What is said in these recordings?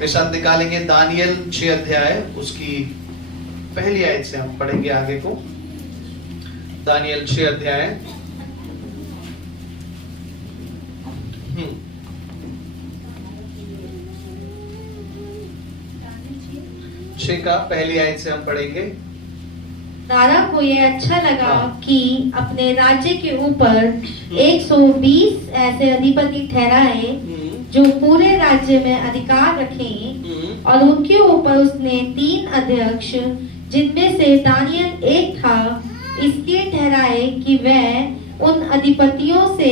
मेरे साथ निकालेंगे दानियल 6 अध्याय, उसकी पहली आयत से हम पढ़ेंगे आगे को। दानियल 6 अध्याय 6 का पहली आयत से हम पढ़ेंगे। दारा को यह अच्छा लगा कि अपने राज्य के ऊपर 120 ऐसे अधिपति ठहराए जो पूरे राज्य में अधिकार रखें, और उनके ऊपर उसने 3 अध्यक्ष, जिनमें से दानियल एक था, इसलिए ठहराए कि वह उन अधिपतियों से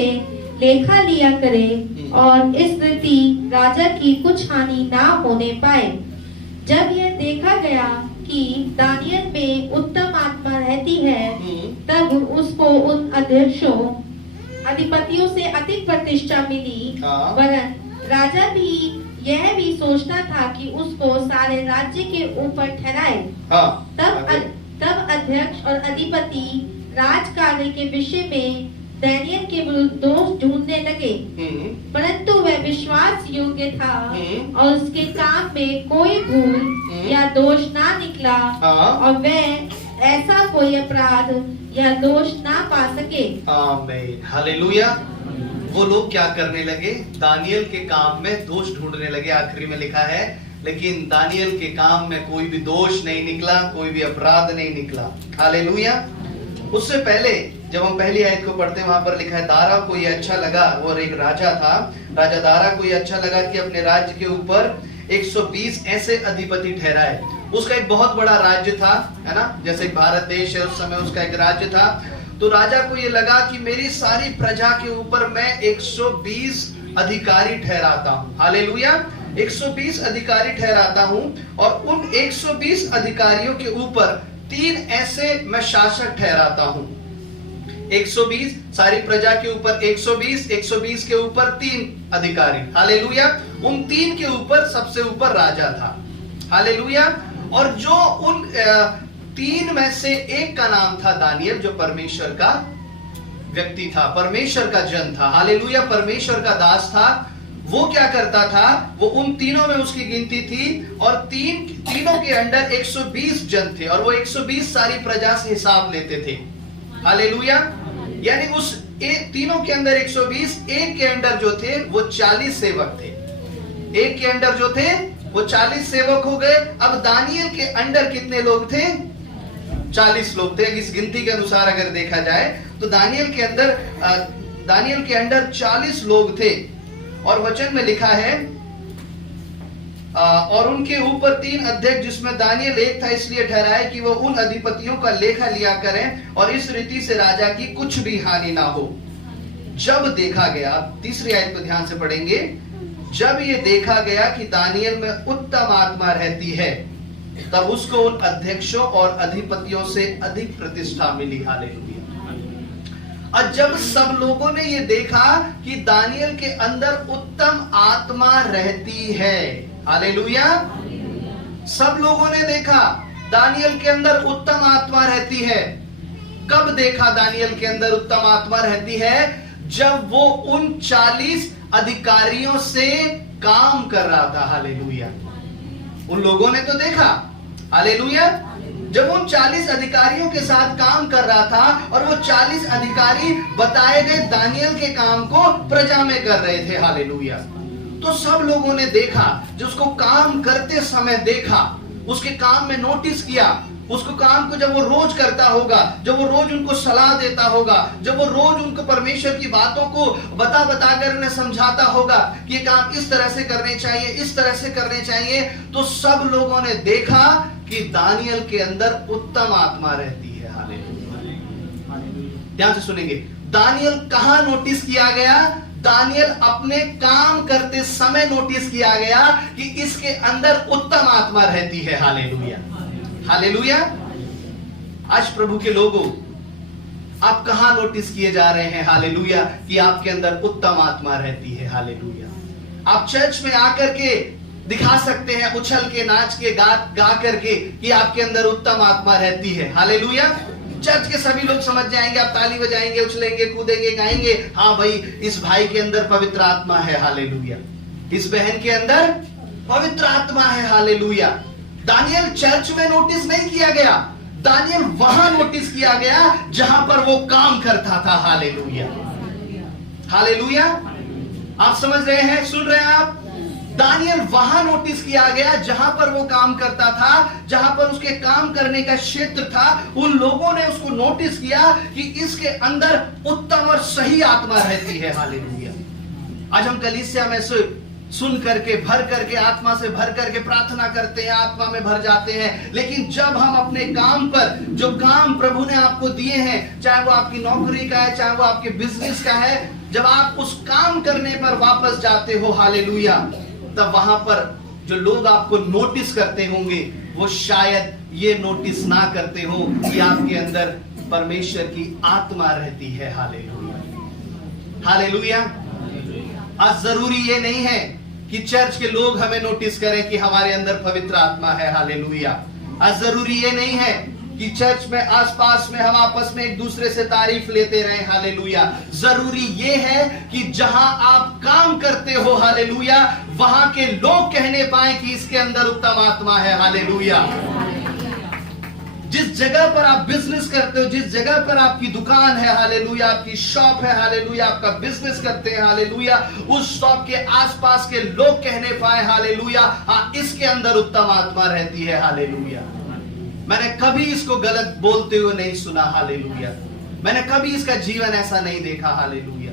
लेखा लिया करे और इस रीति राजा की कुछ हानि ना होने पाए। जब यह देखा गया कि दानियल में उत्तम आत्मा रहती है, तब उसको उन अध्यक्षों अधिपतियों से अधिक प्रतिष्ठा मिली, वरन राजा भी यह भी सोचता था कि उसको सारे राज्य के ऊपर ठहराए। तब अध्यक्ष और अधिपति राज कार्य के विषय में दानियल के विरुद्ध दोष ढूंढने लगे, परंतु वह विश्वास योग्य था और उसके काम में कोई भूल या दोष ना निकला, और वह ऐसा कोई अपराध या दोष ना पा सके। आमीन, हालेलुया। वो लोग क्या करने लगे? दानियल के काम में दोष ढूंढने लगे। आखिरी में लिखा है, लेकिन दानियल के काम में कोई भी दोष नहीं निकला, कोई भी अपराध नहीं निकला। हालेलुया। उससे पहले जब हम पहली आयत को पढ़ते हैं, वहां पर लिखा है, दारा को ये अच्छा लगा, और एक राजा था, राजा दारा को ये अच्छा लगा कि अपने राज्य के ऊपर 120 ऐसे अधिपति ठहराए। उसका एक बहुत बड़ा राज्य था, है ना, जैसे भारत देश है, उस समय उसका एक राज्य था। तो राजा को ये लगा कि मेरी सारी प्रजा के ऊपर मैं 120 अधिकारी ठहराता हूँ। हालेलुया। 120 अधिकारी ठहराता हूँ, और उन 120 अधिकारियों के ऊपर 3 ऐसे मैं शासक ठहराता हूँ। 120 सारी प्रजा के ऊपर 120 के ऊपर 3 अधिकारी। हालेलुया। उन 3 के ऊपर सबसे ऊपर राजा था। हालेलुया। और जो उन 3 में से एक का नाम था दानियल, जो परमेश्वर का व्यक्ति था, परमेश्वर का जन था। हालेलुया। परमेश्वर का दास था। वो क्या करता था? वो उन 3 में उसकी गिनती थी, और तीनों के अंडर 120 जन थे, और वो 120 सारी प्रजा से हिसाब लेते थे। हालेलुया। यानी उस तीनों के अंदर 120, एक के अंडर जो थे वो 40 सेवक थे। एक के अंडर जो थे वो 40 सेवक हो गए। अब दानियल के अंडर कितने लोग थे? 40 लोग थे। इस गिनती के अनुसार अगर देखा जाए तो दानियल के अंडर 40 लोग थे। और वचन में लिखा है, और उनके ऊपर 3 अध्यक्ष, जिसमें दानियल एक था, इसलिए ठहराए कि वो उन अधिपतियों का लेखा लिया करें, और इस रीति से राजा की कुछ भी हानि ना हो। जब देखा गया, तीसरी आयत को ध्यान से पढ़ेंगे, जब ये देखा गया कि दानियल में उत्तम आत्मा रहती है, तब उसको उन अध्यक्षों और अधिपतियों से अधिक प्रतिष्ठा मिली। हालेलुया। और जब सब लोगों ने ये देखा कि दानियल के अंदर उत्तम आत्मा रहती है, हालेलुया, सब लोगों ने देखा दानियल के अंदर उत्तम आत्मा रहती है। कब देखा दानियल के अंदर उत्तम आत्मा रहती है? जब वो उन 40 अधिकारियों से काम कर रहा था। हालेलुया। उन लोगों ने तो देखा, हालेलुया, जब उन 40 अधिकारियों के साथ काम कर रहा था, और वो 40 अधिकारी बताए गए दानियल के काम को प्रजा में कर रहे थे। हालेलुया। तो सब लोगों ने देखा, जो उसको काम करते समय देखा, उसके काम में नोटिस किया, उसको काम को जब वो रोज करता होगा, जब वो रोज उनको सलाह देता होगा, जब वो रोज उनको परमेश्वर की बातों को बता कर उन्हें समझाता होगा कि ये काम इस तरह से करने चाहिए, इस तरह से करने चाहिए, तो सब लोगों ने देखा कि दानियल के अंदर उत्तम आत्मा रहती है। हालेलुया। ध्यान से सुनेंगे, दानियल कहां नोटिस किया गया? दानियल अपने काम करते समय नोटिस किया गया कि इसके अंदर उत्तम आत्मा रहती है। हालेलुया। हालेलुया। आज प्रभु के लोगों, आप कहां नोटिस किए जा रहे हैं? हालेलुया, कि आपके अंदर उत्तम आत्मा रहती है। हालेलुया। आप चर्च में आकर के दिखा सकते हैं, उछल के, नाच के, गा करके, कि आपके अंदर उत्तम आत्मा रहती है। हालेलुया। चर्च के सभी लोग समझ जाएंगे, आप ताली बजाएंगे, उछलेंगे, कूदेंगे, गाएंगे, हाँ भाई, इस भाई के अंदर पवित्र आत्मा है। हालेलुया। इस बहन के अंदर पवित्र आत्मा है, हालेलुया। दानियल चर्च में नोटिस नहीं किया गया, दानियल वहां नोटिस किया गया जहां पर वो काम करता था, हालेलुया, हालेलुया। आप समझ रहे हैं, सुन रहे हैं आप? दानियल वहां नोटिस किया गया जहां पर वो काम करता था, जहां पर उसके काम करने का क्षेत्र था। उन लोगों ने उसको नोटिस किया कि इसके अंदर उत्तम और सही आत्मा रहती है, हालेलुया। आज हम कलीसिया में सुन करके, भर करके, आत्मा से भर करके प्रार्थना करते हैं, आत्मा में भर जाते हैं, लेकिन जब हम अपने काम पर, जो काम प्रभु ने आपको दिए हैं, चाहे वो आपकी नौकरी का है, चाहे वो आपके बिजनेस का है, जब आप उस काम करने पर वापस जाते हो, हालेलुया, तब वहां पर जो लोग आपको नोटिस करते होंगे, वो शायद ये नोटिस ना करते हो कि आपके अंदर परमेश्वर की आत्मा रहती है, हालेलुया, हालेलुया। आज जरूरी ये नहीं है कि चर्च के लोग हमें नोटिस करें कि हमारे अंदर पवित्र आत्मा है, हालेलुया। आज जरूरी ये नहीं है कि चर्च में आसपास में हम आपस में एक दूसरे से तारीफ लेते रहें, हालेलुया। जरूरी ये है कि जहां आप काम करते हो, हालेलुया, वहां के लोग कहने पाए कि इसके अंदर उत्तम आत्मा है, हालेलुया। जिस जगह पर आप बिजनेस करते हो, जिस जगह पर आपकी दुकान है, हालेलुया, आपकी शॉप है, हालेलुया, आपका बिजनेस करते हैं, हालेलुया, उस शॉप के आसपास के लोग कहने पाए, हालेलुया, हाँ, इसके अंदर उत्तम आत्मा रहती है, हालेलुया। मैंने कभी इसको गलत बोलते हुए नहीं सुना, हालेलुया। मैंने कभी इसका जीवन ऐसा नहीं देखा, हालेलुया।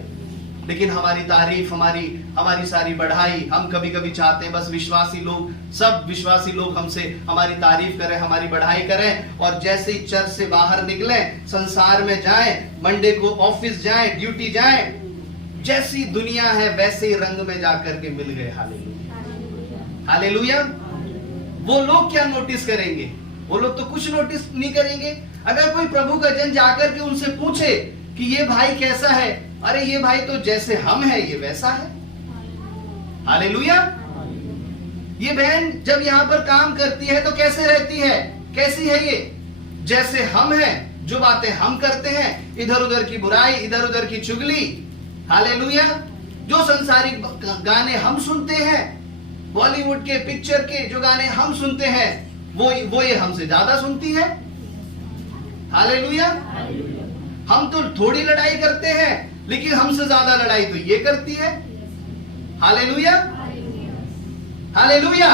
लेकिन हमारी तारीफ, हमारी सारी बढ़ाई, हम कभी कभी चाहते हैं बस विश्वासी लोग, सब विश्वासी लोग हमसे हमारी तारीफ करें, हमारी बढ़ाई करें, और जैसे ही चर्च से बाहर निकले, संसार में जाएं, मंडे को ऑफिस जाएं, ड्यूटी जाएं, जैसी दुनिया है वैसे ही रंग में जाकर के मिल गए, हालेलुया, हालेलुया। वो लोग क्या नोटिस करेंगे? वो लोग तो कुछ नोटिस नहीं करेंगे। अगर कोई प्रभु का जन जाकर के उनसे पूछे कि ये भाई कैसा है, अरे ये भाई तो जैसे हम है ये वैसा है, हालेलुया। ये बहन जब यहाँ पर काम करती है तो कैसे रहती है, कैसी है ये? जैसे हम हैं, जो बातें हम करते हैं, इधर उधर की बुराई, इधर उधर की चुगली, हालेलुया। जो संसारिक गाने हम सुनते हैं, बॉलीवुड के, पिक्चर के जो गाने हम सुनते हैं, वो ये हमसे ज्यादा सुनती है, हालेलुया। हम तो थोड़ी लड़ाई करते हैं, लेकिन हमसे ज्यादा लड़ाई तो ये करती है, हालेलुया, हालेलुया।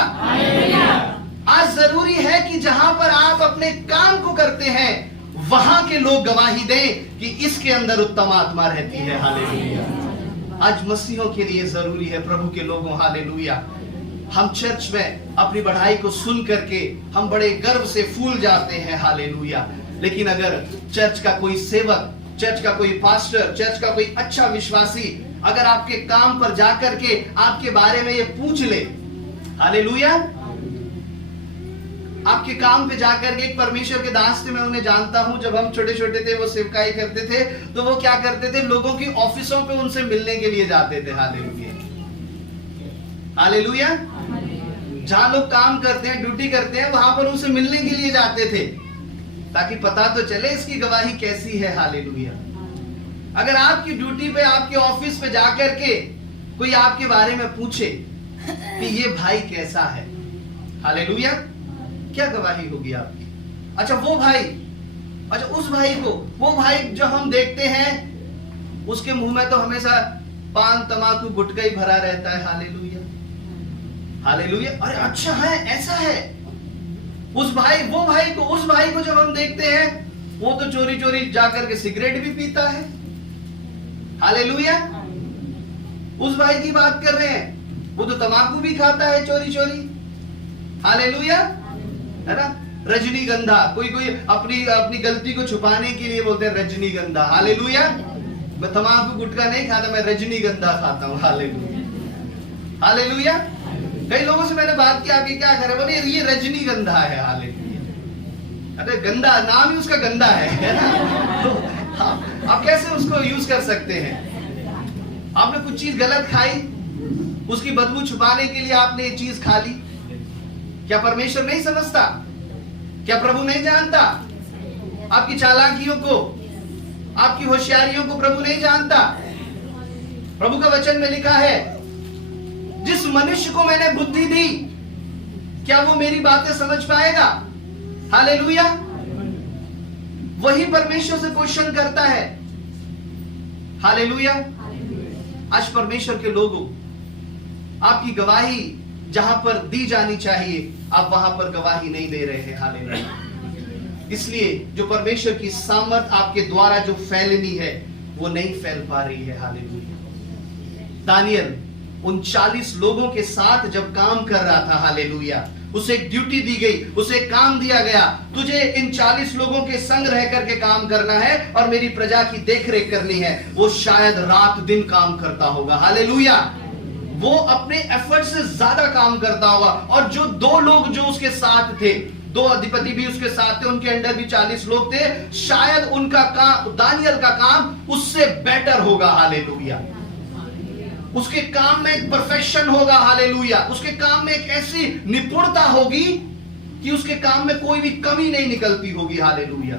आज जरूरी है कि जहां पर आप अपने काम को करते हैं, वहां के लोग गवाही दें कि इसके अंदर उत्तम आत्मा रहती है, हालेलुया। आज मसीहों के लिए जरूरी है, प्रभु के लोगों, हालेलुया। हम चर्च में अपनी बढ़ाई को सुन करके हम बड़े गर्व से फूल जाते हैं, हालेलुया। लेकिन अगर चर्च का कोई सेवक, चर्च का कोई पास्टर, चर्च का कोई अच्छा विश्वासी अगर आपके काम पर जाकर के आपके बारे में ये पूछ ले, हालेलुया, आपके काम पे जाकर के, एक परमेश्वर के दास थे, मैं उन्हें जानता हूं, जब हम छोटे छोटे थे वो सेवकाई करते थे, तो वो क्या करते थे, लोगों की ऑफिसों पे उनसे मिलने के लिए जाते थे, हालेलुया, हालेलुया। जहां लोग काम करते हैं, ड्यूटी करते हैं, वहां पर उनसे मिलने के लिए जाते थे, ताकि पता तो चले इसकी गवाही कैसी है, हालेलुया। अगर आपकी ड्यूटी पे, आपके ऑफिस पे जाकर के कोई आपके बारे में पूछे कि ये भाई कैसा है, हालेलुया, क्या गवाही होगी आपकी? अच्छा वो भाई, अच्छा उस भाई को, वो भाई जो हम देखते हैं उसके मुंह में तो हमेशा पान, तमाकू, गुटखा ही भरा रहता है, हालेलुया, हालेलुया। अरे अच्छा है, ऐसा है। उस भाई, वो भाई को, उस भाई को जब हम देखते हैं, वो तो चोरी चोरी जाकर के सिगरेट भी पीता है, हालेलुया। उस भाई की बात कर रहे हैं, वो तो तंबाकू भी खाता है चोरी चोरी, हालेलुया, है ना। रजनीगंधा, कोई कोई अपनी गलती को छुपाने के लिए बोलते हैं रजनीगंधा, हालेलुया। मैं तंबाकू गुटखा नहीं खाता, मैं रजनीगंधा खाता हूँ, हालेलुया, हालेलुया। कई लोगों से मैंने बात की, आपकी क्या करे, बोले ये रजनीगंधा है, हालेलुया। अरे गंदा, नाम ही उसका गंदा है ना। तो आप कैसे उसको यूज कर सकते हैं? आपने कुछ चीज गलत खाई, उसकी बदबू छुपाने के लिए आपने ये चीज खा ली। क्या परमेश्वर नहीं समझता? क्या प्रभु नहीं जानता? आपकी चालाकियों को, आपकी होशियारियों को प्रभु नहीं जानता? प्रभु का वचन में लिखा है, जिस मनुष्य को मैंने बुद्धि दी क्या वो मेरी बातें समझ पाएगा? हालेलुया। वही परमेश्वर से क्वेश्चन करता है। हालेलुया। आज परमेश्वर के लोगों, आपकी गवाही जहां पर दी जानी चाहिए, आप वहां पर गवाही नहीं दे रहे हैं। हालेलुया। इसलिए जो परमेश्वर की सामर्थ आपके द्वारा जो फैलनी है, वो नहीं फैल पा रही है। हालेलुया। दानियल उन 40 लोगों के साथ जब काम कर रहा था, हालेलुया, उसे एक ड्यूटी दी गई, उसे काम दिया गया, तुझे इन 40 लोगों के संग रह करके काम करना है और मेरी प्रजा की देखरेख करनी है। वो शायद रात दिन काम करता होगा। हालेलुया। वो अपने एफर्ट से ज्यादा काम करता होगा। और जो 2 लोग जो उसके साथ थे, 2 अधिपति भी उसके साथ थे, उनके अंडर भी 40 लोग थे, शायद उनका काम, दानियल का काम उससे बेटर होगा। हालेलुया। उसके काम में एक परफेक्शन होगा। हालेलुया। उसके काम में एक ऐसी निपुणता होगी कि उसके काम में कोई भी कमी नहीं निकलती होगी। हालेलुया।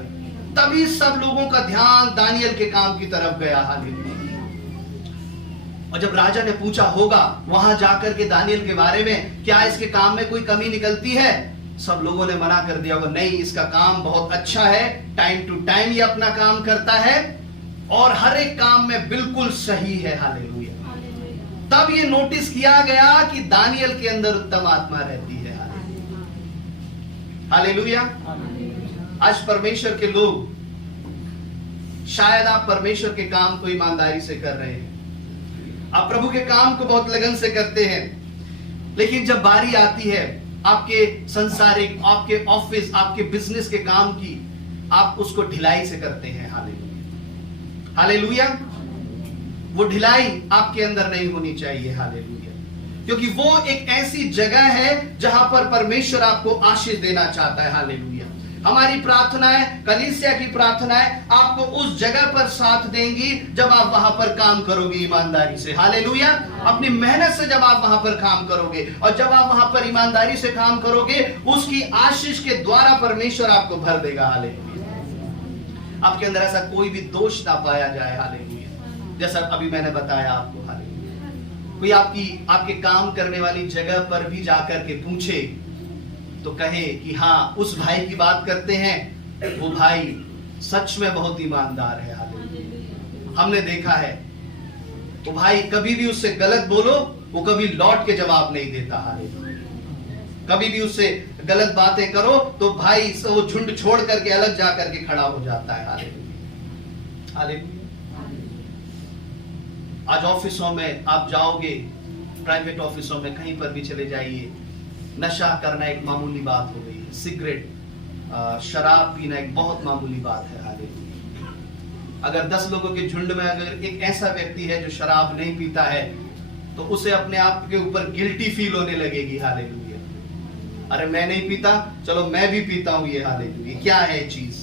तभी सब लोगों का ध्यान दानियल के काम की तरफ गया। हालेलुया। और जब राजा ने पूछा होगा वहां जाकर के दानियल के बारे में, क्या इसके काम में कोई कमी निकलती है, सब लोगों ने मना कर दिया होगा, नहीं, इसका काम बहुत अच्छा है, टाइम टू टाइम ये अपना काम करता है और हर एक काम में बिल्कुल सही है। हालेलुया। तब ये नोटिस किया गया कि दानियल के अंदर उत्तम आत्मा रहती है। हालेलुया। आज परमेश्वर के लोग, शायद आप परमेश्वर के काम को ईमानदारी से कर रहे हैं, आप प्रभु के काम को बहुत लगन से करते हैं, लेकिन जब बारी आती है आपके संसारिक, आपके ऑफिस, आपके बिजनेस के काम की, आप उसको ढिलाई से करते हैं। हालेलुया। हालेलुया। वो ढिलाई आपके अंदर नहीं होनी चाहिए। हालेलुया। क्योंकि वो एक ऐसी जगह है जहां पर परमेश्वर आपको आशीष देना चाहता है। हालेलुया। हमारी प्रार्थनाएं, कलीसिया की प्रार्थनाएं आपको उस जगह पर साथ देंगी जब आप वहां पर काम करोगे ईमानदारी से। हालेलुया। अपनी मेहनत से जब आप वहां पर काम करोगे और जब आप वहां पर ईमानदारी से काम करोगे, उसकी आशीष के द्वारा परमेश्वर आपको भर देगा। हालेलुया। आपके अंदर ऐसा कोई भी दोष ना पाया जाए। हालेलुया। जैसा अभी मैंने बताया आपको। हालेलुया। कोई आपके काम करने वाली जगह पर भी जाकर के पूछे तो कहे कि हाँ, उस भाई की बात करते हैं, वो भाई सच में बहुत ईमानदार है। हालेलुया। हमने देखा है तो भाई कभी भी उससे गलत बोलो, वो कभी लौट के जवाब नहीं देता। हालेलुया। कभी भी उससे गलत बातें करो तो भाई वो झुंड छोड़ करके अलग जाकर के खड़ा हो जाता है। हालेलुया। हालेलुया। आज ऑफिसों में आप जाओगे, प्राइवेट ऑफिसों में कहीं पर भी चले जाइए, नशा करना एक मामूली बात हो गई है। सिगरेट, शराब पीना एक बहुत मामूली बात है। हालेलुया। अगर 10 लोगों के झुंड में अगर एक ऐसा व्यक्ति है जो शराब नहीं पीता है, तो उसे अपने आप के ऊपर गिल्टी फील होने लगेगी। हालेलुया। अरे मैं नहीं पीता, चलो मैं भी पीता हूं ये। हालेलुया। क्या है चीज,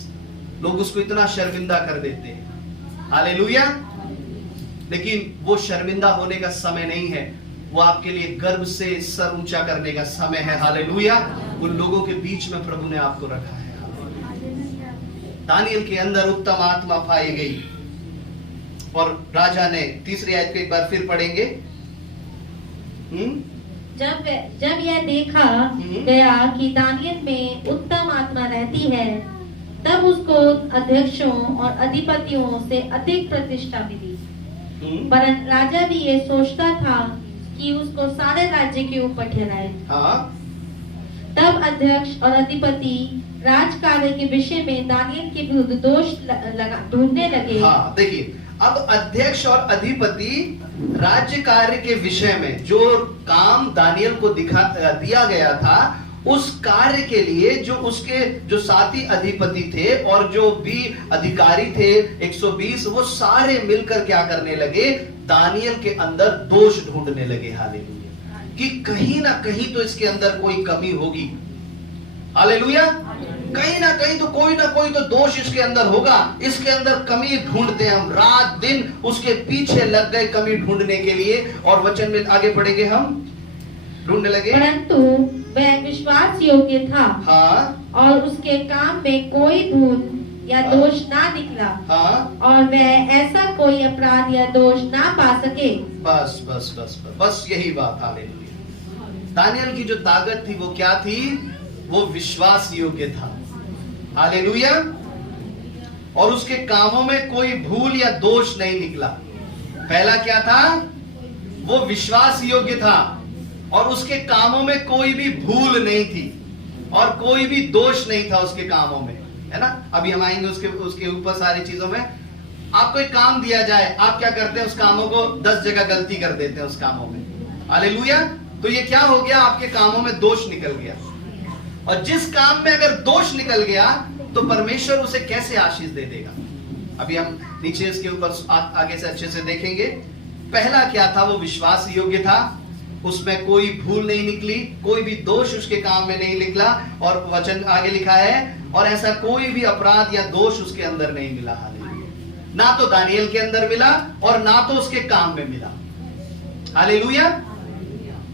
लोग उसको इतना शर्मिंदा कर देते हैं। हालेलुया। लेकिन वो शर्मिंदा होने का समय नहीं है, वो आपके लिए गर्व से सर ऊंचा करने का समय है। हालेलुया। उन लोगों के बीच में प्रभु ने आपको रखा है। दानियल के अंदर उत्तम आत्मा पाई गई और राजा ने, तीसरी आयत को एक बार फिर पढ़ेंगे। जब यह देखा गया कि दानियल में उत्तम आत्मा रहती है, तब उसको अध्यक्षों और अधिपतियों से अधिक प्रतिष्ठा मिली। पर राजा भी ये सोचता था कि उसको सारे राज्य के ऊपर ठहराए। हाँ। तब अध्यक्ष और अधिपति राजकार्य के विषय में दानियल के विरुद्ध दोष ढूंढने लगे। हाँ, देखिए, अब अध्यक्ष और अधिपति राज्य कार्य के विषय में जो काम दानियल को दिया गया था, उस कार्य के लिए जो उसके जो साथी अधिपति थे और जो भी अधिकारी थे 120, वो सारे मिलकर क्या करने लगे, दानियल के अंदर दोष ढूंढने लगे। हालेलुया। कि कहीं ना कहीं तो इसके अंदर कोई कमी होगी। हालेलुया। कहीं ना कहीं तो कोई ना कोई तो दोष इसके अंदर होगा, इसके अंदर कमी ढूंढते हैं हम। रात दिन उसके पीछे लग गए कमी ढूंढने के लिए। और वचन में आगे पढ़ेंगे हम, ढूंढने लगे। परंतु वह विश्वास योग्य था। हाँ। और उसके काम में कोई भूल या दोष ना निकला। हाँ। और वह ऐसा कोई अपराध या दोष ना पा सके। बस बस बस बस, बस यही बात। हालेलुया। दानियल की जो ताकत थी वो क्या थी? वो विश्वास योग्य था। हालेलुया। और उसके कामों में कोई भूल या दोष नहीं निकला। पहला क्या था? वो विश्वास योग्य था और उसके कामों में कोई भी भूल नहीं थी और कोई भी दोष नहीं था उसके कामों में, है ना। अभी हम आएंगे उसके ऊपर सारी चीजों में। आपको एक काम दिया जाए, आप क्या करते हैं? उस कामों को 10 जगह गलती कर देते हैं उस कामों में। हालेलुया। तो ये क्या हो गया? आपके कामों में दोष निकल गया। और जिस काम में अगर दोष निकल गया तो परमेश्वर उसे कैसे आशीष दे देगा? अभी हम नीचे इसके ऊपर आगे से अच्छे से देखेंगे। पहला क्या था? वो विश्वास योग्य था, उसमें कोई भूल नहीं निकली, कोई भी दोष उसके काम में नहीं निकला। और वचन आगे लिखा है, और ऐसा कोई भी अपराध या दोष उसके अंदर नहीं मिला। हालेलुया। ना तो दानियल के अंदर मिला और ना तो उसके काम में मिला। हालेलुया।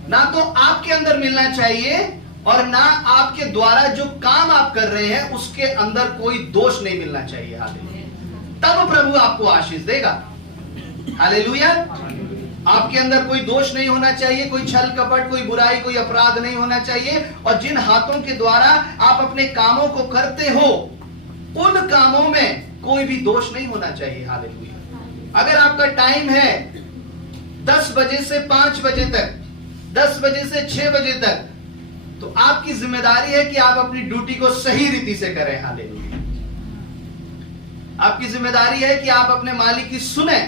ना तो आपके अंदर मिलना चाहिए और ना आपके द्वारा जो काम आप कर रहे हैं उसके अंदर कोई दोष नहीं मिलना चाहिए। हालेलुया। तब प्रभु आपको आशीष देगा। हालेलुया। आपके अंदर कोई दोष नहीं होना चाहिए, कोई छल कपट, कोई बुराई, कोई अपराध नहीं होना चाहिए। और जिन हाथों के द्वारा आप अपने कामों को करते हो उन कामों में कोई भी दोष नहीं होना चाहिए। हालेलुया। अगर आपका टाइम है 10 बजे से 5 बजे तक, 10 बजे से 6 बजे तक, तो आपकी जिम्मेदारी है कि आप अपनी ड्यूटी को सही रीति से करें। हालेलुया। आपकी जिम्मेदारी है कि आप अपने मालिक की सुने,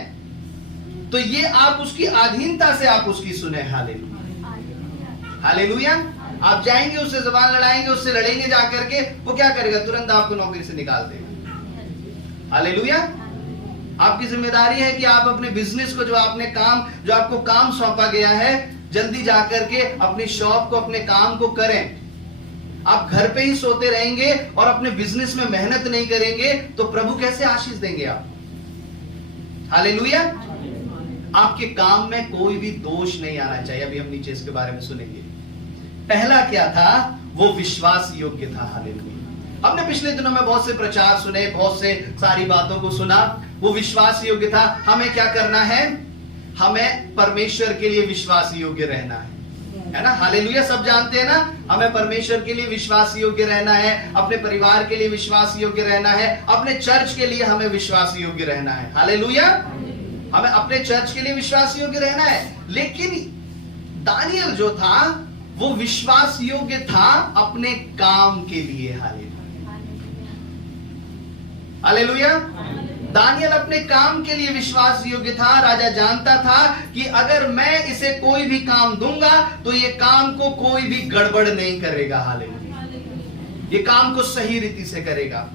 तो ये आप उसकी अधीनता से आप उसकी सुने। हालेलुया। हालेलुया। आप जाएंगे उससे जबान लड़ाएंगे, उससे लड़ेंगे जाकर के, वो क्या करेगा? तुरंत आपको नौकरी से निकाल देगा। हालेलुया। आपकी जिम्मेदारी है कि आप अपने बिजनेस को, जो आपको काम सौंपा गया है, जल्दी जाकर के अपनी शॉप को, अपने काम को करें। आप घर पे ही सोते रहेंगे और अपने बिजनेस में मेहनत नहीं करेंगे तो प्रभु कैसे आशीष देंगे आप? हालेलुया। आपके काम में कोई भी दोष नहीं आना चाहिए। अभी हम नीचे इसके बारे में सुनेंगे। पहला क्या था? वो विश्वास योग्य था। हालेलुया। हमने पिछले दिनों में बहुत से प्रचार सुने, बहुत से सारी बातों को सुना। वो विश्वास योग्य था। हमें क्या करना है? हमें परमेश्वर के लिए विश्वास योग्य रहना है ना। हालेलुया। सब जानते हैं ना, हमें परमेश्वर के लिए विश्वास योग्य रहना है, अपने परिवार के लिए विश्वास योग्य रहना है, अपने चर्च के लिए हमें विश्वास योग्य रहना है। हालेलुया। हमें अपने चर्च के लिए विश्वास योग्य रहना है। लेकिन दानियल जो था वो विश्वास योग्य था अपने काम के लिए। हालेलुया। दानियल अपने काम के लिए विश्वास योग्य था। राजा जानता था कि अगर मैं इसे कोई भी काम दूंगा तो ये काम को कोई भी गड़बड़ नहीं करेगा। हालेलुया। ये काम को सही रीति से करेगा।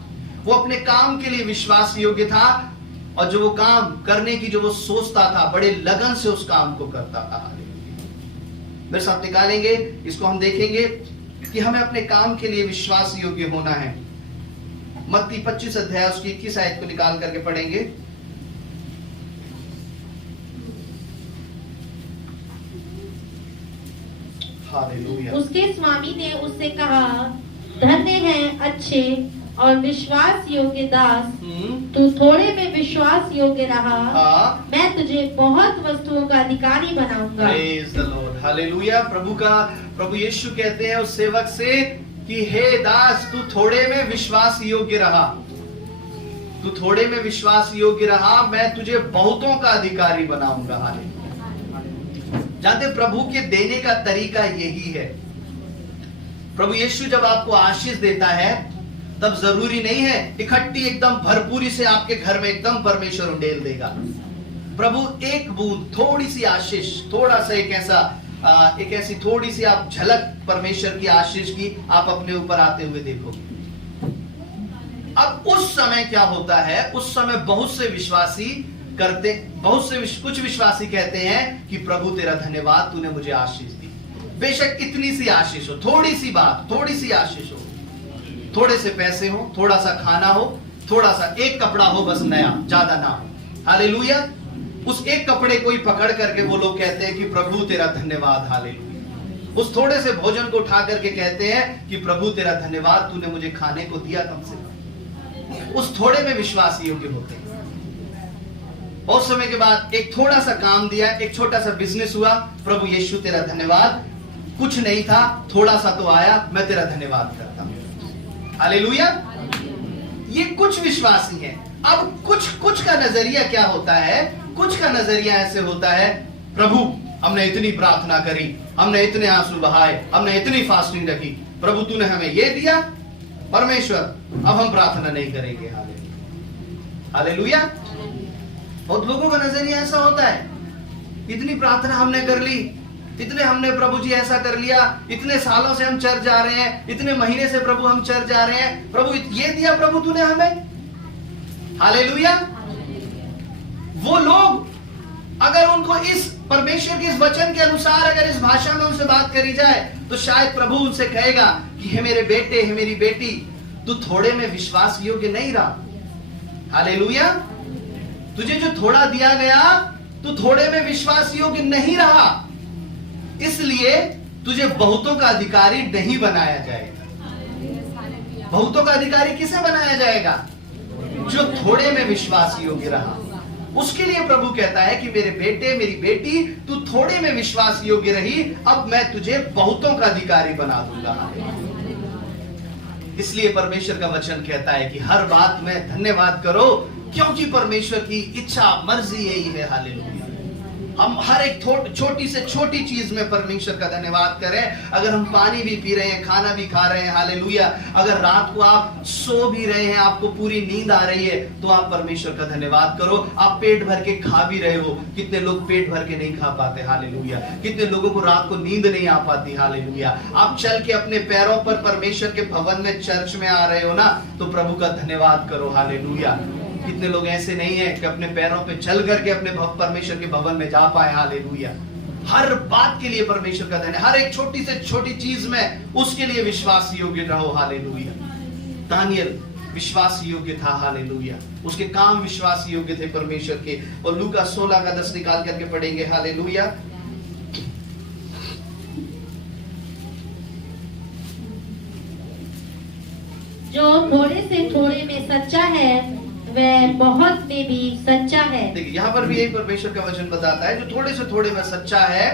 वो अपने काम के लिए विश्वास योग्य था और जो वो काम करने की जो वो सोचता था, बड़े लगन से उस काम को करता था। हालेलुया। मेरे साथ निकालेंगे इसको, हम देखेंगे कि हमें अपने काम के लिए विश्वास योग्य होना है। मत्ती 25 अध्याय उसकी 21 आयत को निकाल करके पढ़ेंगे। हालेलुया। उसके स्वामी ने उससे कहा, धन्य है अच्छे और विश्वास योग्य दास, तू थोड़े में विश्वास योग्य रहा, मैं तुझे बहुत वस्तुओं का अधिकारी बनाऊंगा। Praise the Lord. हालेलुया। प्रभु यीशु कहते हैं उस सेवक से कि हे दास, तू थोड़े में विश्वास योग्य रहा, तू थोड़े में विश्वास योग्य रहा, मैं तुझे बहुतों का अधिकारी बनाऊंगा। हालेलुया। जानते प्रभु के देने का तरीका यही है। प्रभु यीशु जब आपको आशीष देता है तब जरूरी नहीं है इकट्ठी एकदम भरपूरी से आपके घर में एकदम परमेश्वर उंडेल देगा। प्रभु एक बूंद, थोड़ी सी आशीष, थोड़ा सा एक ऐसी थोड़ी सी आप झलक परमेश्वर की आशीष की आप अपने ऊपर आते हुए देखोगे। अब उस समय क्या होता है? उस समय बहुत से विश्वासी कुछ विश्वासी कहते हैं कि प्रभु तेरा धन्यवाद, तूने मुझे आशीष दी। बेशक इतनी सी आशीष हो, थोड़ी सी बात, थोड़ी सी आशीष हो, थोड़े से पैसे हो, थोड़ा सा खाना हो, थोड़ा सा एक कपड़ा हो बस नया, ज्यादा ना हो। हालेलुया। उस एक कपड़े को ही पकड़ करके वो लोग कहते हैं कि प्रभु तेरा धन्यवाद। हालेलुया। उस थोड़े से भोजन को उठा करके कहते हैं कि प्रभु तेरा धन्यवाद, तूने मुझे खाने को दिया कम से कम। उस थोड़े में विश्वास योग्य होते हैं। बहुत समय के बाद एक थोड़ा सा काम दिया, एक छोटा सा बिजनेस हुआ, प्रभु यीशु तेरा धन्यवाद, कुछ नहीं था, थोड़ा सा तो आया, मैं तेरा धन्यवाद करता हूं। हालेलुया। ये कुछ विश्वासी हैं। अब कुछ का नजरिया क्या होता है? कुछ का नजरिया ऐसे होता है, प्रभु हमने इतनी प्रार्थना करी, हमने इतने आंसू बहाए, हमने इतनी फास्टिंग रखी, प्रभु तूने हमें ये दिया, परमेश्वर अब हम प्रार्थना नहीं करेंगे। हालेलुया। बहुत लोगों का नजरिया ऐसा होता है, इतनी प्रार्थना हमने कर ली, इतने हमने प्रभु जी ऐसा कर लिया, इतने सालों से हम चर्च जा रहे हैं, इतने महीने से प्रभु हम चर्च जा रहे हैं, प्रभु ये दिया प्रभु तूने हमें। हालेलुया। वो लोग अगर उनको इस परमेश्वर के इस वचन के अनुसार अगर इस भाषा में उनसे बात करी जाए तो शायद प्रभु उनसे कहेगा कि हे मेरे बेटे, हे मेरी बेटी, तू थोड़े में विश्वास योग्य नहीं रहा। हालेलुया। तुझे जो थोड़ा दिया गया तू थोड़े में विश्वास योग्य नहीं रहा, इसलिए तुझे बहुतों का अधिकारी नहीं बनाया जाएगा। बहुतों का अधिकारी किसे बनाया जाएगा? जो थोड़े में विश्वास योग्य रहा। उसके लिए प्रभु कहता है कि मेरे बेटे, मेरी बेटी, तू थोड़े में विश्वास योग्य रही, अब मैं तुझे बहुतों का अधिकारी बना दूंगा। इसलिए परमेश्वर का वचन कहता है कि हर बात में धन्यवाद करो, क्योंकि परमेश्वर की इच्छा, मर्जी यही है। हालेलुया। हम हर एक छोटी से छोटी चीज में परमेश्वर का धन्यवाद करें। अगर हम पानी भी पी रहे हैं, खाना भी खा रहे हैं, हालेलुया, अगर रात को आप सो भी रहे हैं, आपको पूरी नींद आ रही है, तो आप परमेश्वर का धन्यवाद करो। आप पेट भर के खा भी रहे हो, कितने लोग पेट भर के नहीं खा पाते। हालेलुया। कितने लोगों को रात को नींद नहीं आ पाती। हालेलुया। आप चल के अपने पैरों पर परमेश्वर के भवन में, चर्च में आ रहे हो ना, तो प्रभु का धन्यवाद करो। हालेलुया। कितने लोग ऐसे नहीं है कि अपने पैरों पे चल करके अपने परमेश्वर के भवन में जा पाए। हालेलुया। हर बात के लिए परमेश्वर का धन्यवाद। हर एक छोटी से छोटी चीज में उसके लिए विश्वास योग्य रहो। हालेलुया। दानियल विश्वास योग्य था। हालेलुया। उसके काम विश्वास योग्य थे परमेश्वर के। और लूका 16 का 10 निकाल करके पढ़ेंगे। हालेलुया। जो थोड़े से थोड़े में सच्चा है वह बहुत में भी सच्चा है। देखिए यहाँ पर भी यही परमेश्वर का वचन बताता है, जो थोड़े से थोड़े में सच्चा है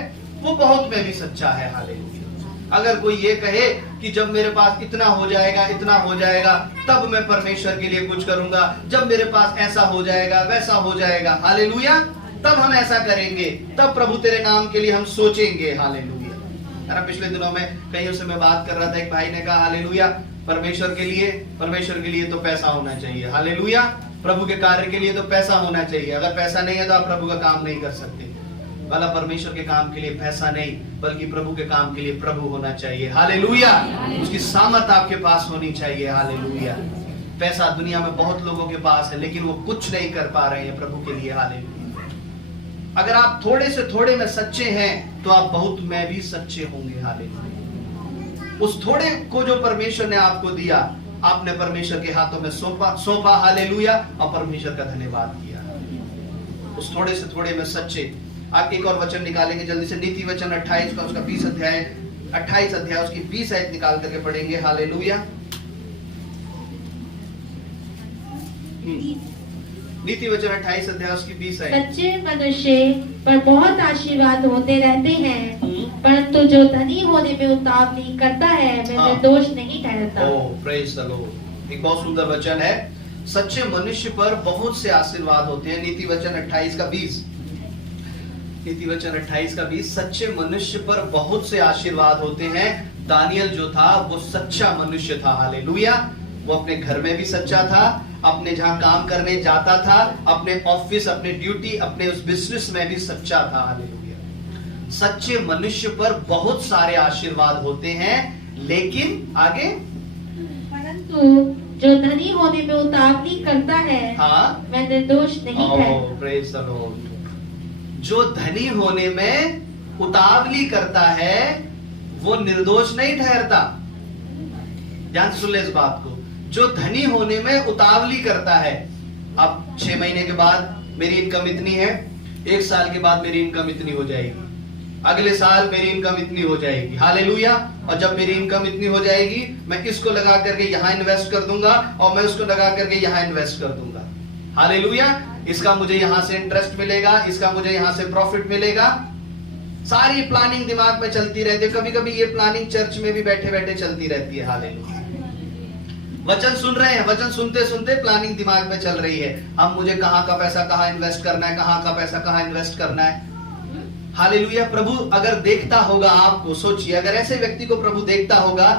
वो बहुत में भी सच्चा है। हालेलुया। अगर कोई ये कहे कि जब मेरे पास इतना हो जाएगा, इतना हो जाएगा, तब मैं परमेश्वर के लिए कुछ करूंगा, जब मेरे पास ऐसा हो जाएगा, वैसा हो जाएगा, हालेलुया, तब हम ऐसा करेंगे, तब प्रभु तेरे नाम के लिए हम सोचेंगे। हालेलुया। पिछले दिनों में कहीं से मैं बात कर रहा था, एक भाई ने कहा हालेलुया, परमेश्वर के लिए तो पैसा होना चाहिए। हालेलुया। प्रभु के कार्य के लिए तो पैसा होना चाहिए। अगर पैसा नहीं है तो आप प्रभु का काम नहीं कर सकते। वाला परमेश्वर के काम के लिए पैसा नहीं, बल्कि प्रभु के काम के लिए प्रभु होना चाहिए। हालेलुया। उसकी सामर्थ आपके पास होनी चाहिए। हालेलुया। पैसा दुनिया में बहुत लोगों के पास है, लेकिन वो कुछ नहीं कर पा रहे हैं प्रभु के लिए। हालेलुया। अगर आप थोड़े से थोड़े में सच्चे हैं तो आप बहुत में भी सच्चे होंगे। हालेलुया। उस थोड़े को जो परमेश्वर ने आपको दिया, आपने परमेश्वर के हाथों में सौंपा। हालेलुया। और परमेश्वर का धन्यवाद किया। उस थोड़े से थोड़े में सच्चे। आप एक और वचन निकालेंगे जल्दी से, नीति वचन 28 का उसका 20 अध्याय, 28 अध्याय उसकी 20 आयत निकाल करके पढ़ेंगे। हालेलुया। नीति वचन 28 अध्याय उसकी 20 आयत। सच्चे मनुष्य पर बहुत आशीर्वाद होते रहते हैं, परंतु जो धनी होने में उतावली करता है वह निर्दोष नहीं ठहरता। ओह, प्रेज द लॉर्ड। एक बहुत सुंदर वचन है। सच्चे मनुष्य पर बहुत से आशीर्वाद होते हैं। नीति वचन 28 का 20। नीति वचन 28 का 20। सच्चे मनुष्य पर बहुत से आशीर्वाद होते हैं। दानियल जो था वो सच्चा मनुष्य था। हालेलुया। वो अपने घर में भी सच्चा था, अपने जहां काम करने जाता था, अपने ऑफिस, अपने ड्यूटी, अपने उस बिजनेस में भी सच्चा था। हालेलुया। सच्चे मनुष्य पर बहुत सारे आशीर्वाद होते हैं, लेकिन आगे, परंतु जो धनी होने में उतावली करता है वह निर्दोष नहीं ठहरता। Praise the Lord. जो धनी होने में उतावली करता है वो निर्दोष नहीं ठहरता। ध्यान से सुन ले इस बात को। जो धनी होने में उतावली करता है, अब 6 महीने के बाद मेरी इनकम इतनी है, 1 साल के बाद मेरी इनकम इतनी हो जाएगी, अगले साल मेरी इनकम इतनी हो जाएगी। हालेलुया। और जब मेरी इनकम इतनी हो जाएगी, मैं इसको लगा करके यहाँ इन्वेस्ट कर दूंगा और मैं उसको लगा करके यहाँ इन्वेस्ट कर दूंगा। हालेलुया। इसका मुझे यहाँ से इंटरेस्ट मिलेगा, इसका मुझे यहाँ से प्रॉफिट मिलेगा। सारी प्लानिंग दिमाग में चलती रहती है। कभी कभी ये प्लानिंग चर्च में भी बैठे बैठे चलती रहती है। हालेलुया। वचन सुन रहे हैं, वचन सुनते सुनते प्लानिंग दिमाग में चल रही है। हम मुझे कहां का पैसा कहां इन्वेस्ट करना है, कहां का पैसा कहां इन्वेस्ट करना है। हालेलुया। प्रभु अगर देखता होगा आपको, सोचिए अगर ऐसे व्यक्ति को प्रभु देखता होगा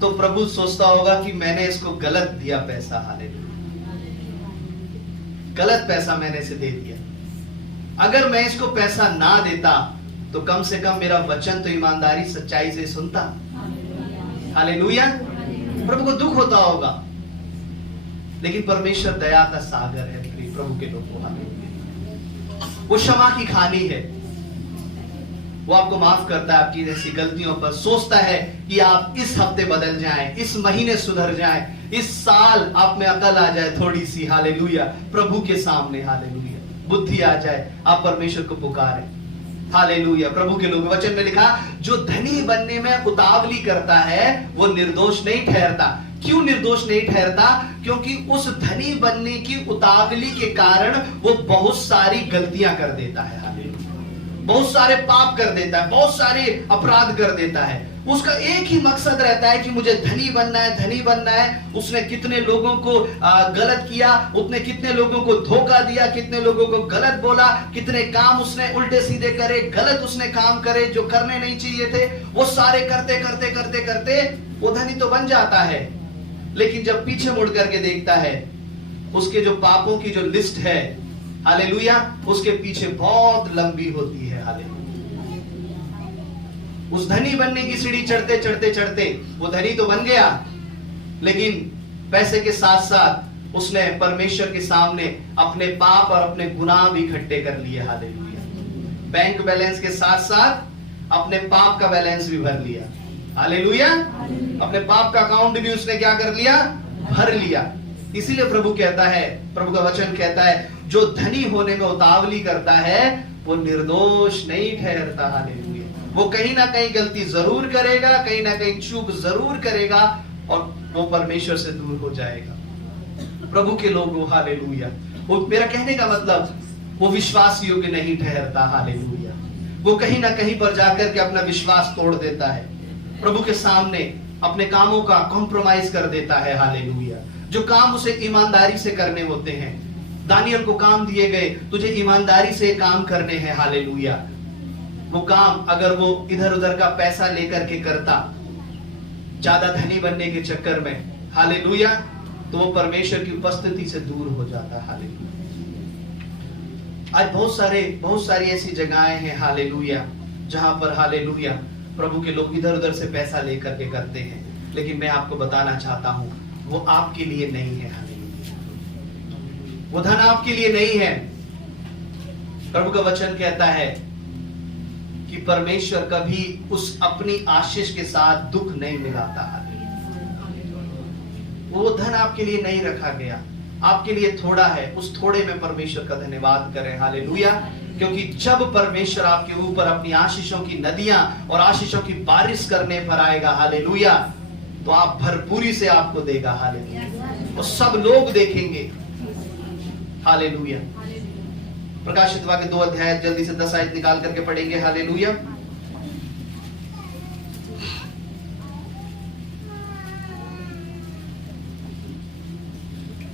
तो प्रभु सोचता होगा कि मैंने इसको गलत दिया पैसा। हालेलुया। गलत पैसा मैंने इसे दे दिया। अगर मैं इसको पैसा ना देता तो कम से कम मेरा वचन तो ईमानदारी सच्चाई से सुनता। हालेलुया। प्रभु को दुख होता होगा, लेकिन परमेश्वर दया का सागर है प्रभु के लोगों। हालेलुया। वो क्षमा की खानी है, वो आपको माफ करता है आपकी ऐसी गलतियों पर। सोचता है कि आप इस हफ्ते बदल जाएं, इस महीने सुधर जाएं, इस साल आप में अकल आ जाए थोड़ी सी। हालेलुया। प्रभु के सामने हालेलुया बुद्धि आ जाए, आप परमेश्वर को पुकारें। हालेलुया। प्रभु के लोग, वचन में लिखा जो धनी बनने में उतावली करता है वो निर्दोष नहीं ठहरता। क्यों निर्दोष नहीं ठहरता? क्योंकि उस धनी बनने की उतावली के कारण वो बहुत सारी गलतियां कर देता है। हालेलुया। बहुत सारे पाप कर देता है, बहुत सारे अपराध कर देता है। उसका एक ही मकसद रहता है कि मुझे धनी बनना है, धनी बनना है। उसने कितने लोगों को गलत किया, उसने कितने लोगों को धोखा दिया, कितने लोगों को गलत बोला, कितने काम उसने उल्टे सीधे करे, गलत उसने काम करे जो करने नहीं चाहिए थे। वो सारे करते करते करते करते वो धनी तो बन जाता है, लेकिन जब पीछे मुड़ करके देखता है उसके जो पापों की जो लिस्ट है, हालेलुया, उसके पीछे बहुत लंबी होती है। हालेलुया। उस धनी बनने की सीढ़ी चढ़ते चढ़ते चढ़ते वो धनी तो बन गया, लेकिन पैसे के साथ साथ उसने परमेश्वर के सामने अपने पाप और अपने गुनाह भी इकट्ठे कर लिए। हालेलुया। बैंक बैलेंस के साथ साथ अपने पाप का बैलेंस भी भर लिया। हालेलुया। अपने पाप का अकाउंट भी उसने क्या कर लिया? भर लिया। इसीलिए प्रभु कहता है, प्रभु का वचन कहता है जो धनी होने में उतावली करता है वो निर्दोष नहीं ठहरता। हालेलुया। वो कहीं ना कहीं गलती जरूर करेगा, कहीं ना कहीं चूक जरूर करेगा और वो परमेश्वर से दूर हो जाएगा। प्रभु के लोग, हालेलुया। वो मेरा कहने का मतलब वो विश्वास योग्य नहीं ठहरता। हालेलुया। वो कहीं ना कहीं पर जाकर के अपना विश्वास तोड़ देता है, प्रभु के सामने अपने कामों का कॉम्प्रोमाइज कर देता है। हालेलुया। जो काम उसे ईमानदारी से करने होते हैं, दानियल को काम दिए गए, तुझे ईमानदारी से काम करने हैं। हालेलुया। वो काम अगर वो इधर उधर का पैसा लेकर के करता, ज्यादा धनी बनने के चक्कर में, हालेलुया, तो वो परमेश्वर की उपस्थिति से दूर हो जाता। हालेलुया। आज बहुत सारी ऐसी जगहें हैं, हालेलुया, जहां पर हालेलुया प्रभु के लोग इधर उधर से पैसा लेकर के करते हैं, लेकिन मैं आपको बताना चाहता हूं वो आपके लिए नहीं है। हालेलुया। वो धन आपके लिए नहीं है। प्रभु का वचन कहता है कि परमेश्वर कभी उस अपनी आशीष के साथ दुख नहीं मिलाता। वो धन आपके लिए नहीं रखा गया, आपके लिए थोड़ा है। उस थोड़े में परमेश्वर का धन्यवाद करें। हालेलुया। क्योंकि जब परमेश्वर आपके ऊपर अपनी आशीषों की नदियां और आशीषों की बारिश करने पर आएगा, हालेलुया, तो आप भरपूरी से आपको देगा। हालेलुया। और सब लोग देखेंगे। हालेलुया। प्रकाशित वाक्य 2 अध्याय जल्दी से 10 आयत निकाल करके पढ़ेंगे। हालेलुया।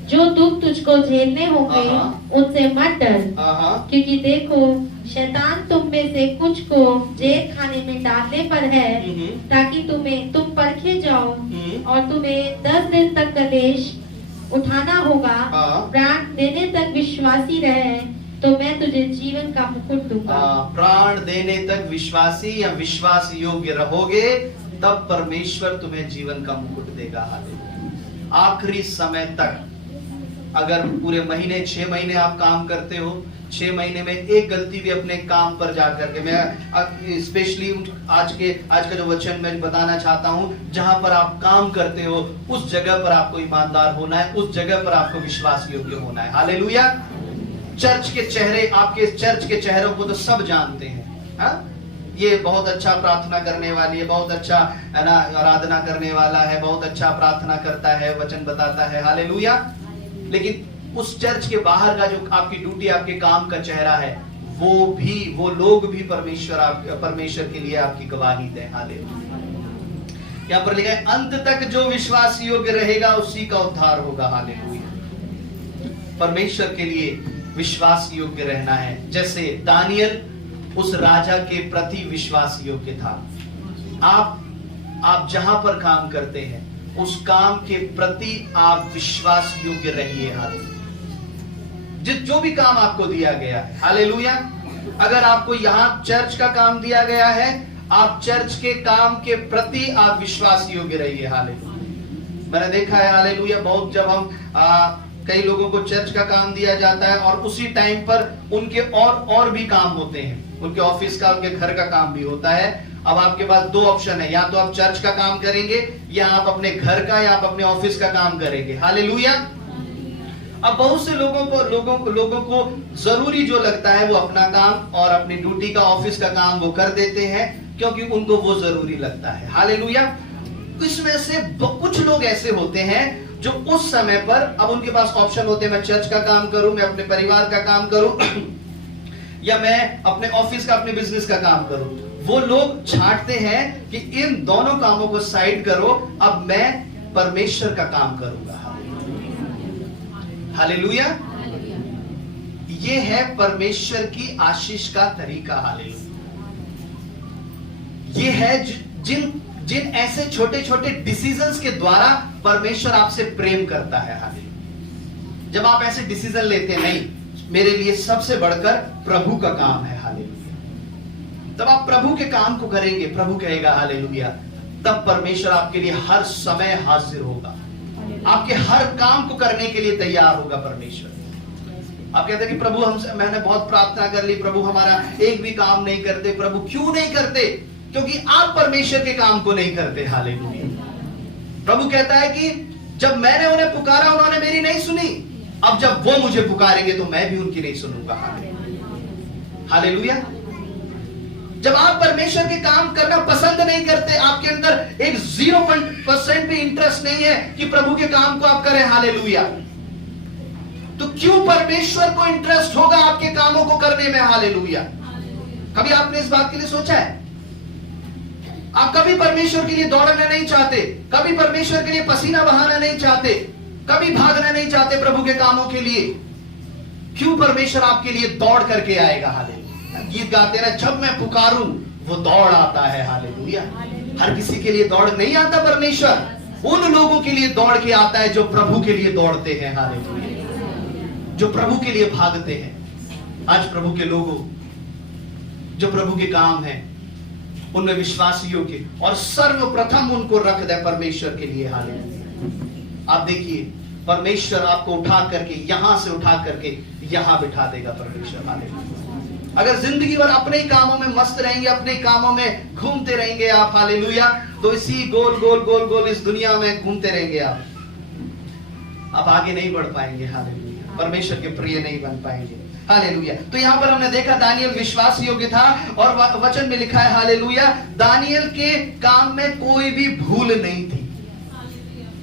जो दुख तुझको झेलने होंगे उनसे मत डर, क्योंकि देखो शैतान तुम में से कुछ को जेल खाने में डालने पर है, ताकि तुम परखे जाओ और तुम्हें 10 दिन तक कलेश उठाना होगा। प्राण देने तक विश्वासी रहे तो मैं तुझे जीवन का मुकुट दूंगा। प्राण देने तक विश्वासी या विश्वास योग्य रहोगे तब परमेश्वर तुम्हें जीवन का मुकुट देगा। हालेलुया। आखिरी समय तक अगर पूरे महीने 6 महीने आप काम करते हो, 6 महीने में एक गलती भी अपने काम पर जाकर के, मैं स्पेशली आज का जो वचन मैं बताना चाहता हूं, जहां पर आप काम करते हो उस जगह पर आपको ईमानदार होना है, उस जगह पर आपको विश्वास योग्य होना है। हालेलुया। चर्च के चेहरे, आपके चर्च के चेहरों को तो सब जानते हैं। हा? ये बहुत अच्छा प्रार्थना करने वाली है, बहुत अच्छा है ना, आराधना करने वाला है, बहुत अच्छा प्रार्थना करता है, वचन बताता है। हालेलुया। लेकिन उस चर्च के बाहर का जो आपकी ड्यूटी, आपके काम का चेहरा है, वो लोग भी परमेश्वर के लिए आपकी गवाही दें। हालेलुया। यहाँ पर लिखा है अंत तक जो विश्वास योग्य रहेगा उसी का उद्धार होगा। हालेलुया। परमेश्वर के लिए विश्वास योग्य रहना है। जैसे दानियल उस राजा के प्रति विश्वास योग्य था। आप जहां पर काम करते हैं उस काम के प्रति आप विश्वास योग्य रहिए। हालेलुया। जो भी काम आपको दिया गया है, हालेलुया, अगर आपको यहां चर्च का काम दिया गया है, आप चर्च के काम के प्रति आप विश्वास योग्य रहिए। हालेलुया। मैंने देखा है, हालेलुया, बहुत जब हम कई लोगों को चर्च का काम दिया जाता है और उसी टाइम पर उनके और भी काम होते हैं, उनके ऑफिस का, उनके घर का काम भी होता है। अब आपके पास दो ऑप्शन है, या तो आप चर्च का काम करेंगे या आप अपने घर का या आप अपने ऑफिस का काम करेंगे। हालेलुया। अब बहुत से लोगों को जरूरी जो लगता है वो अपना काम और अपनी ड्यूटी का, ऑफिस का काम वो कर देते हैं क्योंकि उनको वो जरूरी लगता है। हालेलुया। इसमें से कुछ लोग ऐसे होते हैं जो उस समय पर, अब उनके पास ऑप्शन होते हैं, मैं चर्च का काम करूं, मैं अपने परिवार का काम करूं या मैं अपने ऑफिस का, अपने बिजनेस का काम करूं। वो लोग छांटते हैं कि इन दोनों कामों को साइड करो, अब मैं परमेश्वर का काम करूंगा। हालेलुया। ये है परमेश्वर की आशीष का तरीका। हालेलुया। ये है जिन ऐसे छोटे छोटे डिसीजंस के द्वारा परमेश्वर आपसे प्रेम करता है। हालेलुया। जब आप ऐसे डिसीजन लेते हैं, नहीं, मेरे लिए सबसे बढ़कर प्रभु का काम है। हालेलुया। तब आप प्रभु के काम को करेंगे, प्रभु कहेगा हालेलुया, तब परमेश्वर आपके लिए हर समय हाजिर होगा, आपके हर काम को करने के लिए तैयार होगा परमेश्वर। आप कहते हैं कि प्रभु मैंने बहुत प्रार्थना कर ली, प्रभु हमारा एक भी काम नहीं करते। प्रभु क्यों नहीं करते? क्योंकि आप परमेश्वर के काम को नहीं करते। हालेलुया। प्रभु कहता है कि जब मैंने उन्हें पुकारा उन्होंने मेरी नहीं सुनी, अब जब वो मुझे पुकारेंगे तो मैं भी उनकी नहीं सुनूंगा। हालेलुया। जब आप परमेश्वर के काम करना पसंद नहीं करते, आपके अंदर एक 0% भी इंटरेस्ट नहीं है कि प्रभु के काम को आप करें, हालेलुया, तो क्यों परमेश्वर को इंटरेस्ट होगा आपके कामों को करने में? हालेलुया। कभी आपने इस बात के लिए सोचा है? आप कभी परमेश्वर के लिए दौड़ना नहीं चाहते, कभी परमेश्वर के लिए पसीना बहाना नहीं चाहते, कभी भागना नहीं चाहते प्रभु के कामों के लिए। क्यों परमेश्वर आपके लिए दौड़ करके आएगा? हालेलुया। गीत गाते ना, जब मैं पुकारूं वो दौड़ आता है। हालेलुया। हर किसी के लिए दौड़ नहीं आता परमेश्वर, उन लोगों के लिए दौड़ के आता है जो प्रभु के लिए दौड़ते हैं। हालेलुया। जो प्रभु के लिए भागते हैं। आज प्रभु के लोगों जो प्रभु के काम है उनमें विश्वास योग्य और सर्वप्रथम उनको रख दे परमेश्वर के लिए। हालेलुया। आप देखिए, परमेश्वर आपको उठा करके, यहां से उठा करके यहां बिठा देगा परमेश्वर। हालेलुया। अगर जिंदगी भर अपने ही कामों में मस्त रहेंगे, अपने कामों में घूमते रहेंगे आप, हालेलुया, तो इसी गोल गोल गोल गोल इस दुनिया में घूमते रहेंगे आप आगे नहीं बढ़ पाएंगे। हालेलुया। परमेश्वर के प्रिय नहीं बन पाएंगे। हालेलुया। तो यहां पर हमने देखा दानियल विश्वास योग्य था और वचन में लिखा है, हालेलुया, दानियल के काम में कोई भी भूल नहीं थी।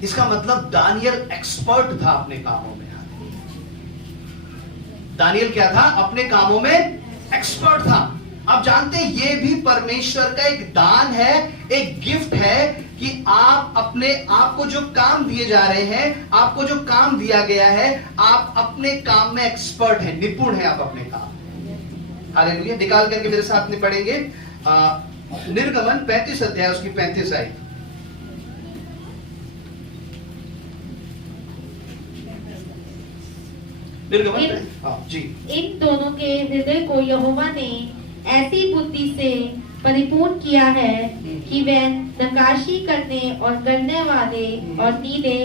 इसका मतलब दानियल एक्सपर्ट था अपने कामों में। दानियल क्या था? अपने कामों में एक्सपर्ट था। आप जानते हैं ये भी परमेश्वर का एक दान है, एक गिफ्ट है कि आप अपने आपको जो काम दिए जा रहे हैं, आपको जो काम दिया गया है, आप अपने काम में एक्सपर्ट हैं, निपुण हैं आप अपने काम। हालेलुया। निकाल करके मेरे साथ में पढ़ेंगे निर्गमन 35 अध्याय उसकी 35 आयत। जी। इन दोनों के हृदय को यहोवा ने ऐसी बुद्धि से परिपूर्ण किया है कि वे नक्काशी करने और करने वाले और नीले,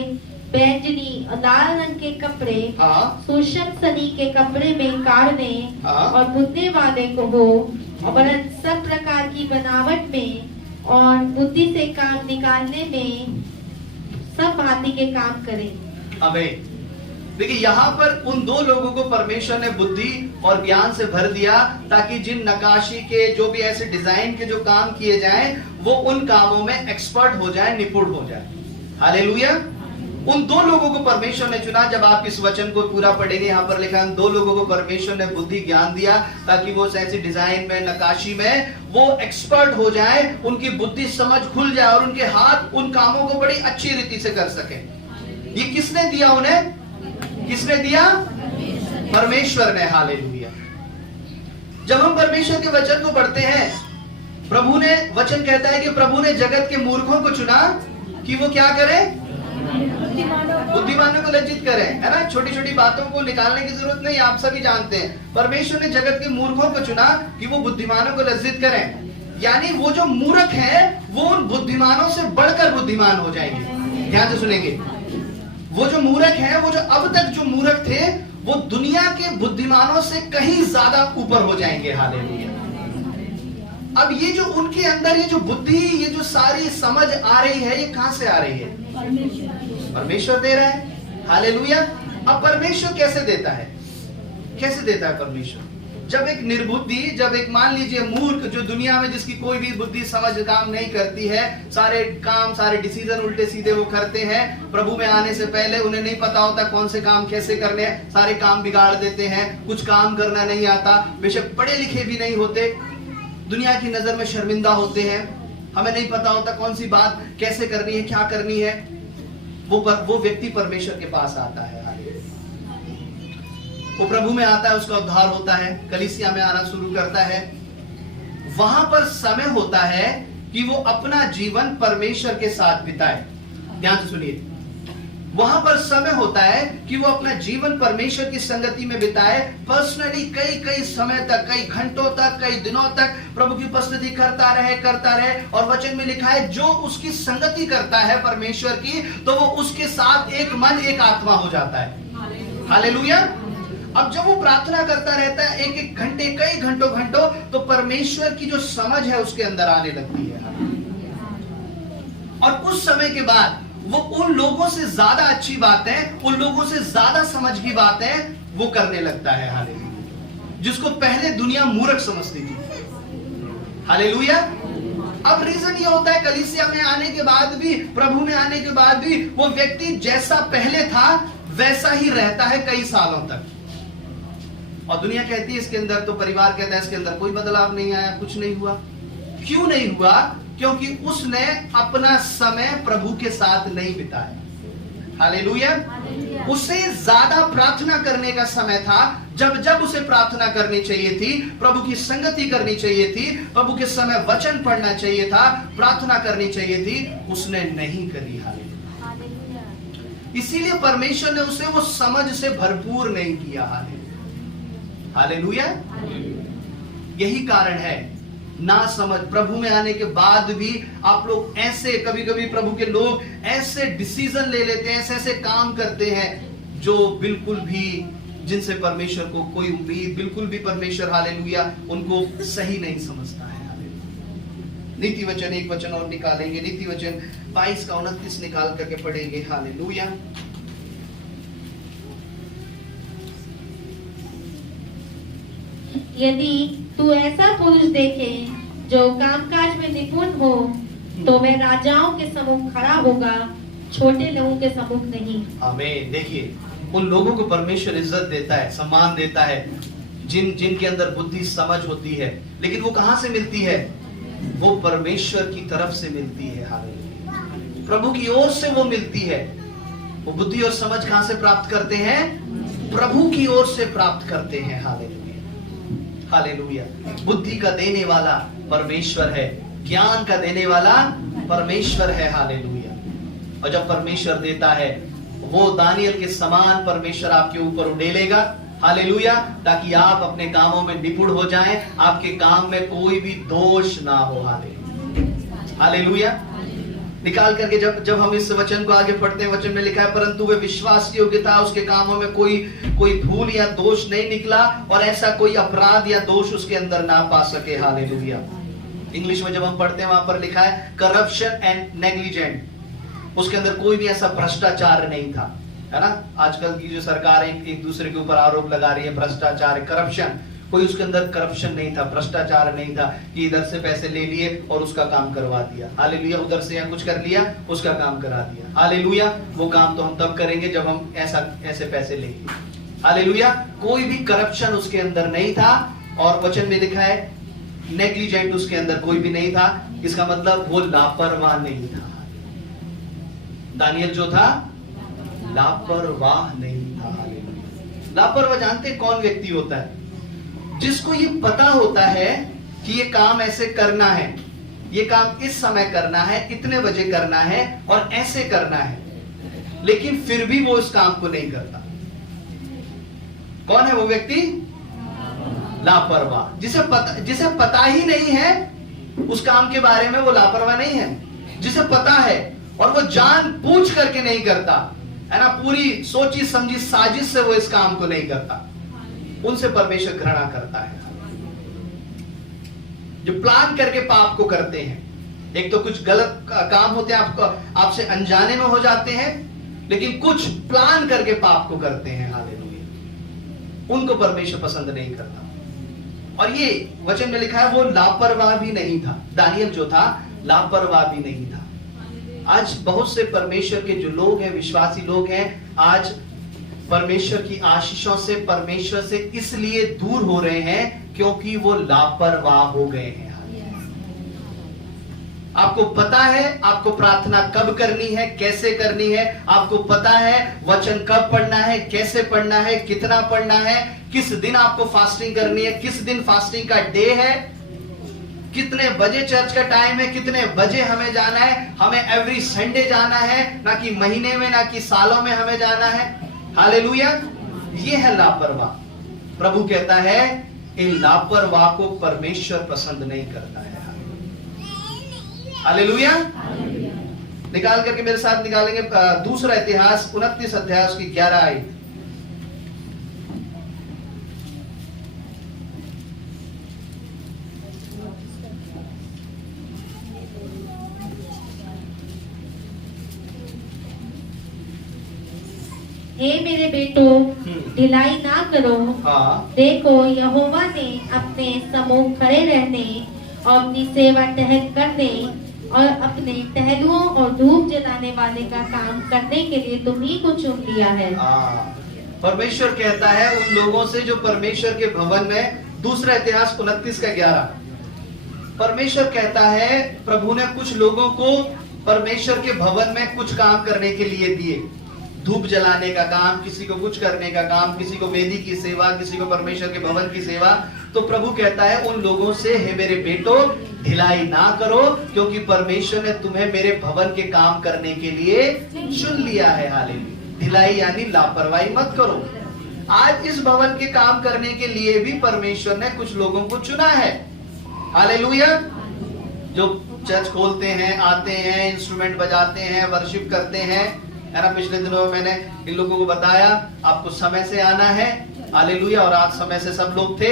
बैंगनी और लाल रंग के कपड़े, सूक्ष्म सनी के कपड़े में काढ़ने और बुनने वाले को हो, और सब प्रकार की बनावट में और बुद्धि से काम निकालने में सब भांति के काम करें। आमीन। देखिए, यहां पर उन दो लोगों को परमेश्वर ने बुद्धि और ज्ञान से भर दिया ताकि जिन नक्काशी के, जो भी ऐसे डिजाइन के जो काम किए जाएं, वो उन कामों में एक्सपर्ट हो जाए, निपुण हो जाए। हालेलुया। उन दो लोगों को परमेश्वर ने चुना। जब आप इस वचन को पूरा पढ़ेंगे, यहाँ पर लिखा है, दो लोगों को परमेश्वर ने बुद्धि ज्ञान दिया ताकि वो ऐसी डिजाइन में, नक्काशी में वो एक्सपर्ट हो जाए, उनकी बुद्धि समझ खुल जाए और उनके हाथ उन कामों को बड़ी अच्छी रीति से कर सके। ये किसने दिया उन्हें? किसने दिया? परमेश्वर ने। हालेलुया। जब हम परमेश्वर के वचन को पढ़ते हैं, प्रभु ने, वचन कहता है कि प्रभु ने जगत के मूर्खों को चुना कि वो क्या करें? बुद्धिमानों को लज्जित करें, है ना। छोटी छोटी बातों को निकालने की जरूरत नहीं, आप सभी जानते हैं। परमेश्वर ने जगत के मूर्खों को चुना कि वो बुद्धिमानों को लज्जित करें। यानी वो जो मूर्ख है वो उन बुद्धिमानों से बढ़कर बुद्धिमान हो जाएंगे। ध्यान से सुनेंगे। वो जो मूर्ख है, वो जो अब तक जो मूर्ख थे, वो दुनिया के बुद्धिमानों से कहीं ज्यादा ऊपर हो जाएंगे। हालेलुया। अब ये जो उनके अंदर ये जो बुद्धि, ये जो सारी समझ आ रही है, ये कहां से आ रही है? परमेश्वर दे रहा है। हालेलुया। अब परमेश्वर कैसे देता है? कैसे देता है परमेश्वर? जब एक निर्बुद्धि, जब एक मान लीजिए मूर्ख, जो दुनिया में जिसकी कोई भी बुद्धि समझ काम नहीं करती है, सारे काम, सारे डिसीजन उल्टे सीधे वो करते हैं, प्रभु में आने से पहले उन्हें नहीं पता होता कौन से काम कैसे करने हैं, सारे काम बिगाड़ देते हैं, कुछ काम करना नहीं आता, बेशक पढ़े लिखे भी नहीं होते, दुनिया की नजर में शर्मिंदा होते हैं, हमें नहीं पता होता कौन सी बात कैसे करनी है, क्या करनी है। वो व्यक्ति परमेश्वर के पास आता है। वो प्रभु में आता है, उसका उद्धार होता है, कलीसिया में आना शुरू करता है। वहां पर समय होता है कि वो अपना जीवन परमेश्वर के साथ बिताए। ध्यान से सुनिए। वहां पर समय होता है कि वो अपना जीवन परमेश्वर की संगति में बिताए, पर्सनली कई समय तक, कई घंटों तक, कई दिनों तक प्रभु की उपस्थिति करता रहे। और वचन में लिखा है, जो उसकी संगति करता है परमेश्वर की, तो वो उसके साथ एक मन, एक आत्मा हो जाता है। हालेलुया। अब जब वो प्रार्थना करता रहता है एक घंटे, कई घंटों, तो परमेश्वर की जो समझ है उसके अंदर आने लगती है। और उस समय के बाद वो उन लोगों से ज्यादा अच्छी बातें, उन लोगों से ज्यादा समझ की बातें वो करने लगता है। हालेलुया। जिसको पहले दुनिया मूर्ख समझती थी। हालेलुया। अब रीजन ये होता है, कलीसिया में आने के बाद भी, प्रभु में आने के बाद भी वो व्यक्ति जैसा पहले था वैसा ही रहता है कई सालों तक। और दुनिया कहती है इसके अंदर, तो परिवार कहता है इसके अंदर कोई बदलाव नहीं आया, कुछ नहीं हुआ। क्यों नहीं हुआ? क्योंकि उसने अपना समय प्रभु के साथ नहीं बिताया। हालेलुया। उसे ज्यादा प्रार्थना करने का समय था। जब उसे प्रार्थना करनी चाहिए थी, प्रभु की संगति करनी चाहिए थी, प्रभु के समय वचन पढ़ना चाहिए था, प्रार्थना करनी चाहिए थी, उसने नहीं करी। हालेलुया। इसीलिए परमेश्वर ने उसे वो समझ से भरपूर नहीं किया। हालेलुया। यही कारण है ना समझ। प्रभु में आने के बाद भी आप लोग ऐसे, कभी प्रभु के लोग ऐसे डिसीजन ले लेते हैं, ऐसे काम करते हैं जो बिल्कुल भी, जिनसे परमेश्वर को कोई उम्मीद, बिल्कुल भी परमेश्वर, हालेलुया, उनको सही नहीं समझता है। हालेलुया। नीति वचन, एक वचन और निकालेंगे, नीति वचन 22 का 29 निकाल करके पढ़ेंगे। हालेलुया। यदि तू ऐसा पुरुष देखे जो कामकाज में निपुण हो, तो वह राजाओं के सम्मुख खड़ा होगा, छोटे लोगों के सम्मुख नहीं। आमीन। देखिए, उन लोगों को परमेश्वर इज्जत देता है, सम्मान देता है, जिनके अंदर बुद्धि समझ होती है। लेकिन वो कहां से मिलती है? वो परमेश्वर की तरफ से मिलती है। हालेलुया। प्रभु की ओर से वो मिलती है। वो बुद्धि और समझ कहां से प्राप्त करते हैं? प्रभु की ओर से प्राप्त करते हैं। हालेलुया। हालेलुया। बुद्धि का देने वाला परमेश्वर है, ज्ञान का देने वाला परमेश्वर है। हालेलुया। और जब परमेश्वर देता है, वो दानियल के समान परमेश्वर आपके ऊपर उड़ेलेगा। हालेलुया। ताकि आप अपने कामों में निपुण हो जाएं, आपके काम में कोई भी दोष ना हो। हालेलुया। हालेलुया। निकाल करके जब हम इस वचन को आगे पढ़ते हैं, वचन में लिखा है, परंतु वे विश्वास योग्य था, उसके कामों में कोई भूल या दोष नहीं निकला, और ऐसा कोई अपराध या दोष उसके अंदर ना पा सके। हालेलुया। इंग्लिश में जब हम पढ़ते हैं, वहां पर लिखा है करप्शन एंड नेग्लिजेंट। उसके अंदर कोई भी ऐसा भ्रष्टाचार नहीं था, है ना। आजकल की जो सरकार एक दूसरे के ऊपर आरोप लगा रही है, भ्रष्टाचार, करप्शन, कोई उसके अंदर करप्शन नहीं था, भ्रष्टाचार नहीं था कि इधर से पैसे ले लिए और उसका काम करवा दिया। हालेलुया। उधर से या कुछ कर लिया, उसका काम करा दिया। हालेलुया। वो काम तो हम तब करेंगे जब हम ऐसे पैसे लेंगे। हालेलुया। कोई भी करप्शन उसके अंदर नहीं था, और वचन में लिखा है नेग्लिजेंट उसके अंदर कोई भी नहीं था। इसका मतलब वो लापरवाह नहीं था। दानियल जो था लापरवाह नहीं था। लापरवाह जानते कौन व्यक्ति होता है? जिसको ये पता होता है कि ये काम ऐसे करना है, ये काम इस समय करना है, इतने बजे करना है और ऐसे करना है, लेकिन फिर भी वो इस काम को नहीं करता। कौन है वो व्यक्ति? लापरवाह। जिसे पता ही नहीं है उस काम के बारे में, वो लापरवाह नहीं है। जिसे पता है और वो जान बूझ करके नहीं करता है ना, पूरी सोची समझी साजिश से वो इस काम को नहीं करता, उनसे परमेश्वर घृणा करता है। जो प्लान करके पाप को करते हैं, एक तो कुछ गलत काम होते हैं आपसे अनजाने में हो जाते हैं, लेकिन कुछ प्लान करके पाप को करते हैं। हालेलुया। उनको परमेश्वर पसंद नहीं करता। और ये वचन में लिखा है वो लापरवाह भी नहीं था। दानियल जो था लापरवाह भी नहीं था। आज बहुत से परमेश्वर के जो लोग हैं, विश्वासी लोग हैं, आज परमेश्वर की आशीषों से, परमेश्वर से इसलिए दूर हो रहे हैं क्योंकि वो लापरवाह हो गए हैं। आपको पता है आपको प्रार्थना कब करनी है, कैसे करनी है, आपको पता है वचन कब पढ़ना है, कैसे पढ़ना है, कितना पढ़ना है, किस दिन आपको फास्टिंग करनी है, किस दिन फास्टिंग का डे है, कितने बजे चर्च का टाइम है, कितने बजे हमें जाना है। हमें एवरी संडे जाना है, ना कि महीने में, ना कि सालों में हमें जाना है। हालेलुया। ये है लापरवाह। प्रभु कहता है इन लापरवाह को परमेश्वर पसंद नहीं करता है। हालेलुया। निकाल करके मेरे साथ निकालेंगे दूसरा इतिहास 29 अध्याय उसकी 11 आयत। हे मेरे बेटो, ढिलाई ना करो। देखो यहोवा ने अपने सम्मुख खड़े रहने और अपनी सेवा टहल करने और अपने टहलुओं और धूप जलाने वाले का काम करने के लिए तुम्ही को चुन लिया है। परमेश्वर कहता है उन लोगों से जो परमेश्वर के भवन में, दूसरा इतिहास 29 का 11, परमेश्वर कहता है प्रभु ने कुछ लोगों को परमेश्वर के भवन में कुछ काम करने के लिए दिए। धूप जलाने का काम, किसी को कुछ करने का काम, किसी को वेदी की सेवा, किसी को परमेश्वर के भवन की सेवा। तो प्रभु कहता है उन लोगों से, हे मेरे बेटो ढिलाई ना करो, क्योंकि परमेश्वर ने तुम्हें मेरे भवन के काम करने के लिए चुन लिया है। हालेलुया। ढिलाई यानी लापरवाही मत करो। आज इस भवन के काम करने के लिए भी परमेश्वर ने कुछ लोगों को चुना है। हालेलुया। जो चर्च खोलते हैं, आते हैं, इंस्ट्रूमेंट बजाते हैं, वर्शिप करते हैं, है ना। पिछले दिनों में मैंने इन लोगों को बताया आपको समय से आना है। हालेलुया। और आज समय से सब लोग थे।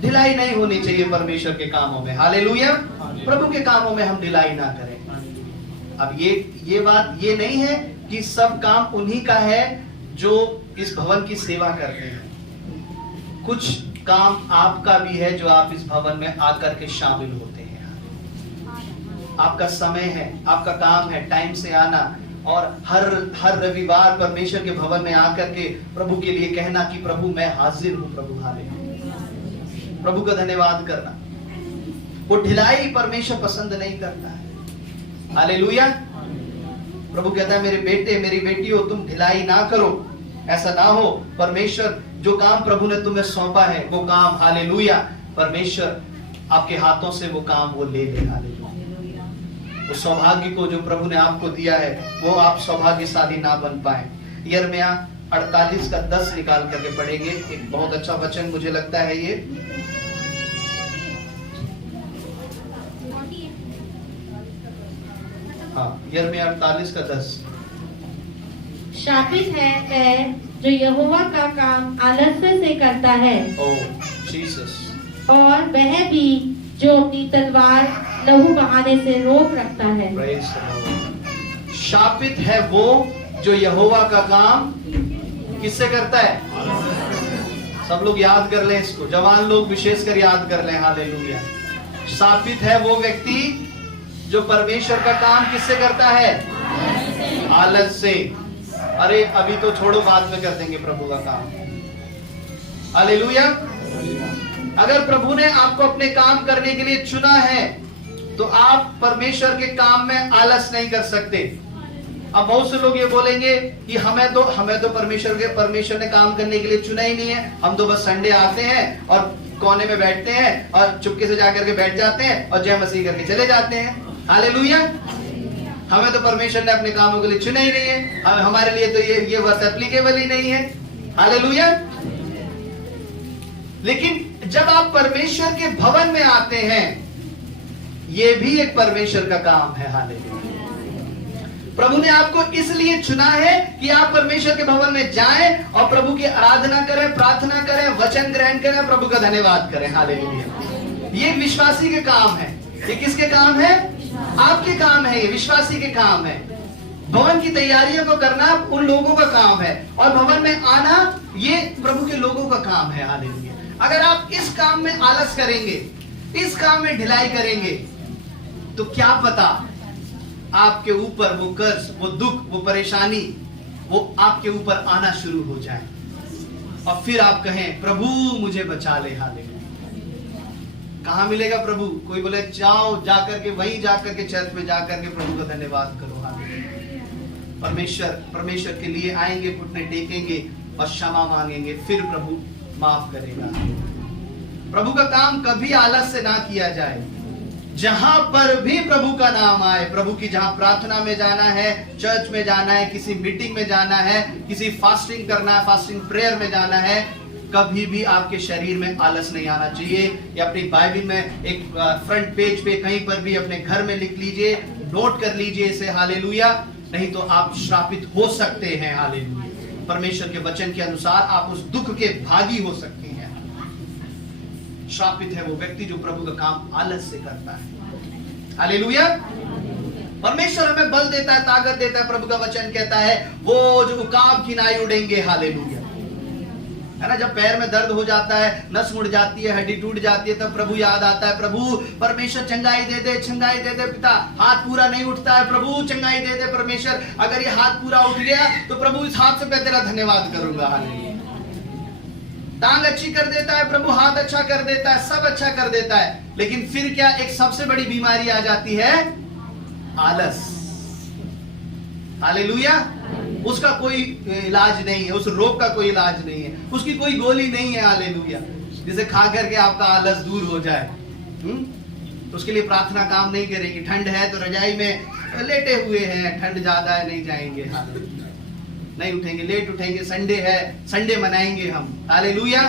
ढिलाई नहीं होनी चाहिए परमेश्वर के कामों में। हालेलुया। प्रभु के कामों में हम ढिलाई ना करें। अब ये बात ये नहीं है कि सब काम उन्हीं का है जो इस भवन की सेवा करते हैं। कुछ काम आपका भी है जो आप इस भवन में आकर के शामिल होते हैं। आपका समय है, आपका काम है टाइम से आना और हर रविवार परमेश्वर के भवन में आकर के प्रभु के लिए कहना कि प्रभु मैं हाजिर हूं। प्रभु हालेलुया। प्रभु का धन्यवाद करना। वो ढिलाई परमेश्वर पसंद नहीं करता है। हालेलुया। प्रभु कहता है मेरे बेटे मेरी बेटियों तुम ढिलाई ना करो। ऐसा ना हो परमेश्वर जो काम प्रभु ने तुम्हें सौंपा है वो काम, हालेलुया, परमेश्वर आपके हाथों से वो काम वो ले ले। हालेलुया। उस सौभाग्य को जो प्रभु ने आपको दिया है वो आप सौभाग्यशाली ना बन पाए। यिर्मयाह 48 का 10 निकाल करके पढ़ेंगे। एक बहुत अच्छा वचन मुझे लगता है ये। हाँ, यिर्मयाह 48 का 10। शापित है जो यहोवा का काम आलस्य से करता है। ओह जीसस। और वह भी जो अपनी तलवार लहू बहाने से रोक रखता है। शापित है वो जो यहोवा का काम किससे करता है? सब लोग याद कर लें इसको, जवान लोग विशेषकर याद कर लें। हालेलुया। शापित है वो व्यक्ति जो परमेश्वर का काम किससे करता है? आलस से। अरे अभी तो छोड़ो, बाद में कर देंगे प्रभु का काम। हालेलुया। अगर प्रभु ने आपको अपने काम करने के लिए चुना है तो आप परमेश्वर के काम में आलस नहीं कर सकते। अब बहुत से लोग ये बोलेंगे कि हमें तो परमेश्वर ने काम करने के लिए चुना ही नहीं है, हम तो बस संडे आते हैं और कोने में बैठते हैं और चुपके से जाकर के बैठ जाते हैं और जय मसीह करके चले जाते हैं। हालेलुया। हमें तो परमेश्वर ने अपने कामों के लिए चुना ही नहीं है, हमारे लिए तो ये बस एप्लीकेबल ही नहीं है। हालेलुया। लेकिन जब आप परमेश्वर के भवन में आते हैं, ये भी एक परमेश्वर का काम है। हालेलुया। प्रभु ने आपको इसलिए चुना है कि आप परमेश्वर के भवन में जाएं और प्रभु की आराधना करें, प्रार्थना करें, वचन ग्रहण करें, प्रभु का धन्यवाद करें। हालेलुया। ये विश्वासी के काम है। ये किसके काम है? आपके काम है, ये विश्वासी के काम है। भवन की तैयारियों को करना उन लोगों का काम है और भवन में आना ये प्रभु के लोगों का काम है। हालेलुया। अगर आप इस काम में आलस करेंगे, इस काम में ढिलाई करेंगे, तो क्या पता आपके ऊपर वो कर्ज, वो दुख, वो परेशानी वो आपके ऊपर आना शुरू हो जाए और फिर आप कहें प्रभु मुझे बचा ले। हालेलुया। कहां मिलेगा प्रभु? कोई बोले जाओ, जाकर के वहीं जाकर के चर्च में जाकर के प्रभु का धन्यवाद करो। हालेलुया। परमेश्वर के लिए आएंगे, घुटने टेकेंगे और क्षमा मांगेंगे, फिर प्रभु माफ करेगा। प्रभु का काम कभी आलस से ना किया जाए। जहां पर भी प्रभु का नाम आए, प्रभु की जहां प्रार्थना में जाना है, चर्च में जाना है, किसी मीटिंग में जाना है, किसी फास्टिंग करना है, फास्टिंग प्रेयर में जाना है, कभी भी आपके शरीर में आलस नहीं आना चाहिए। या अपनी बाइबल में एक फ्रंट पेज पे कहीं पर भी अपने घर में लिख लीजिए, नोट कर लीजिए इसे। हालेलुया। नहीं तो आप श्रापित हो सकते हैं। हालेलुया। परमेश्वर के वचन के अनुसार आप उस दुख के भागी हो सकते हैं। श्रापित है वो व्यक्ति जो प्रभु का काम आलस से करता है। हालेलुया। परमेश्वर हमें बल देता है, ताकत देता है। प्रभु का वचन कहता है वो जो उकाब की नाई उड़ेंगे। हालेलुया। है ना, जब पैर में दर्द हो जाता है, नस मुड़ जाती है, हड्डी टूट जाती है, तब प्रभु याद आता है। प्रभु परमेश्वर चंगाई दे दे, चंगाई दे दे। पिता हाथ पूरा नहीं उठता है, प्रभु चंगाई दे दे परमेश्वर। अगर ये हाथ पूरा उठ गया तो प्रभु इस हाथ से मैं तेरा धन्यवाद करूंगा। हालेलुया। टांग अच्छी कर देता है प्रभु, हाथ अच्छा कर देता है, सब अच्छा कर देता है। लेकिन फिर क्या एक सबसे बड़ी बीमारी आ जाती है? आलस। हालेलुया। उसका कोई इलाज नहीं है, उस रोग का कोई इलाज नहीं है, उसकी कोई गोली नहीं है। हालेलुया। जिसे खा करके आपका आलस दूर हो जाए। उसके लिए प्रार्थना काम नहीं करेगी। ठंड है तो रजाई में लेटे हुए हैं, ठंड ज्यादा है नहीं जाएंगे। हालेलुया। नहीं उठेंगे, लेट उठेंगे, संडे है, संडे मनाएंगे हम। हालेलुया।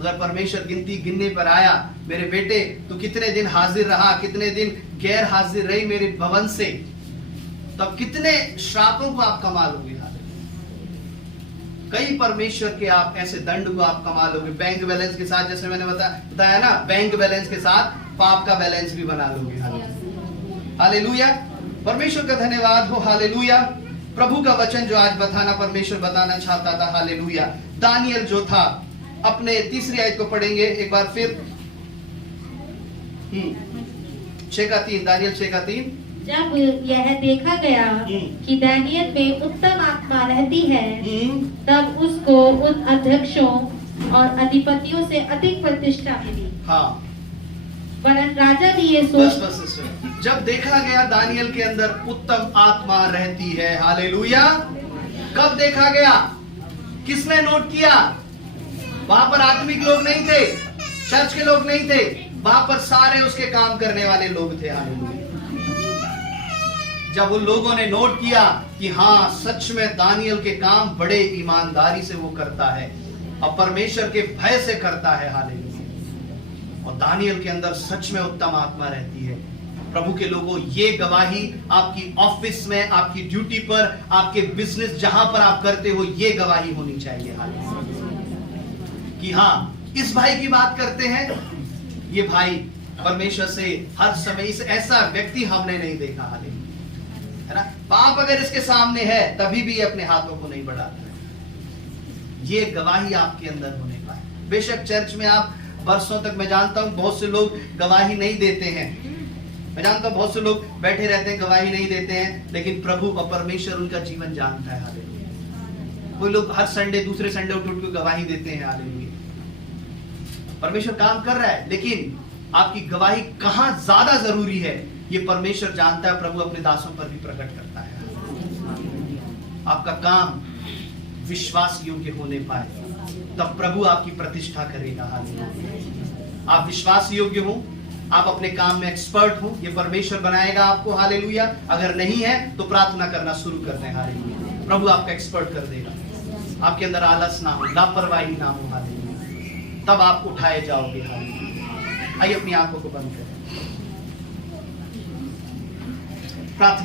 अगर परमेश्वर गिनती गिनने पर आया, मेरे बेटे तू कितने दिन हाजिर रहा, कितने दिन गैर हाजिर रही मेरे भवन से, तब कितने श्रापों को आप कमा लोगे। कई परमेश्वर के आप ऐसे दंड को आप कमा लोगे। बैंक बैलेंस के साथ, जैसे मैंने बताया ना, बैंक बैलेंस के साथ पाप का बैलेंस भी बना लोगे। हालेलुया। परमेश्वर का धन्यवाद हो। हालेलुया। प्रभु का वचन जो आज परमेश्वर बताना चाहता था। हालेलुया। दानियल जो था, अपने तीसरी आयत को पढ़ेंगे एक बार फिर। 6:3, दानियल 6:3। जब यह देखा गया कि दानियल में उत्तम आत्मा रहती है, तब उसको उन अध्यक्षों और अधिपतियों से अधिक प्रतिष्ठा मिली। हाँ। वरन राजा भी ये सोच, जब देखा गया दानियल के अंदर उत्तम आत्मा रहती है। हालेलुया। कब देखा गया? किसने नोट किया? वहां पर आत्मिक लोग नहीं थे, चर्च के लोग नहीं थे, वहां पर सारे उसके काम करने वाले लोग थे। हालेलुया। जब उन लोगों ने नोट किया कि हाँ सच में दानियल के काम बड़े ईमानदारी से वो करता है और परमेश्वर के भय से करता है। हालेलुया। और दानियल के अंदर सच में उत्तम आत्मा रहती है। प्रभु के लोगों, ये गवाही आपकी ऑफिस में, आपकी ड्यूटी पर, आपके बिजनेस जहां पर आप करते हो, ये गवाही होनी चाहिए। हालेलुया। कि हाँ इस भाई की बात करते हैं, ये भाई परमेश्वर से हर समय, इस ऐसा व्यक्ति हमने नहीं देखा। हालेलुया। है ना। पाप अगर इसके सामने है तभी भी अपने हाथों को नहीं बढ़ाता। ये गवाही आपके अंदर होने पाए। बेशक चर्च में आप वर्षों तक, मैं जानता हूं बहुत से लोग गवाही नहीं देते हैं, मैं जानता हूं बहुत से लोग बैठे रहते हैं, गवाही नहीं देते हैं, लेकिन प्रभु और परमेश्वर उनका जीवन जानता है। हालेलुया। कोई लोग हर संडे, दूसरे संडे उठ उठ के गवाही देते हैं। हालेलुया। परमेश्वर काम कर रहा है, लेकिन आपकी गवाही कहां ज्यादा जरूरी है ये परमेश्वर जानता है। प्रभु अपने दासों पर भी प्रकट करता है। आपका काम विश्वास योग्य होने पाए, तब प्रभु आपकी प्रतिष्ठा करेगा। हालेलुया। आप विश्वास योग्य हो, आप अपने काम में एक्सपर्ट हो, ये परमेश्वर बनाएगा आपको। हालेलुया। अगर नहीं है तो प्रार्थना करना शुरू कर दें। हालेलुया। प्रभु आपका एक्सपर्ट कर देगा। आपके अंदर आलस ना हो, लापरवाही ना हो। हालेलुया। तब आप उठाए जाओगे। हालेलुया। आइए अपनी आंखों को बंद करें, प्रार्थना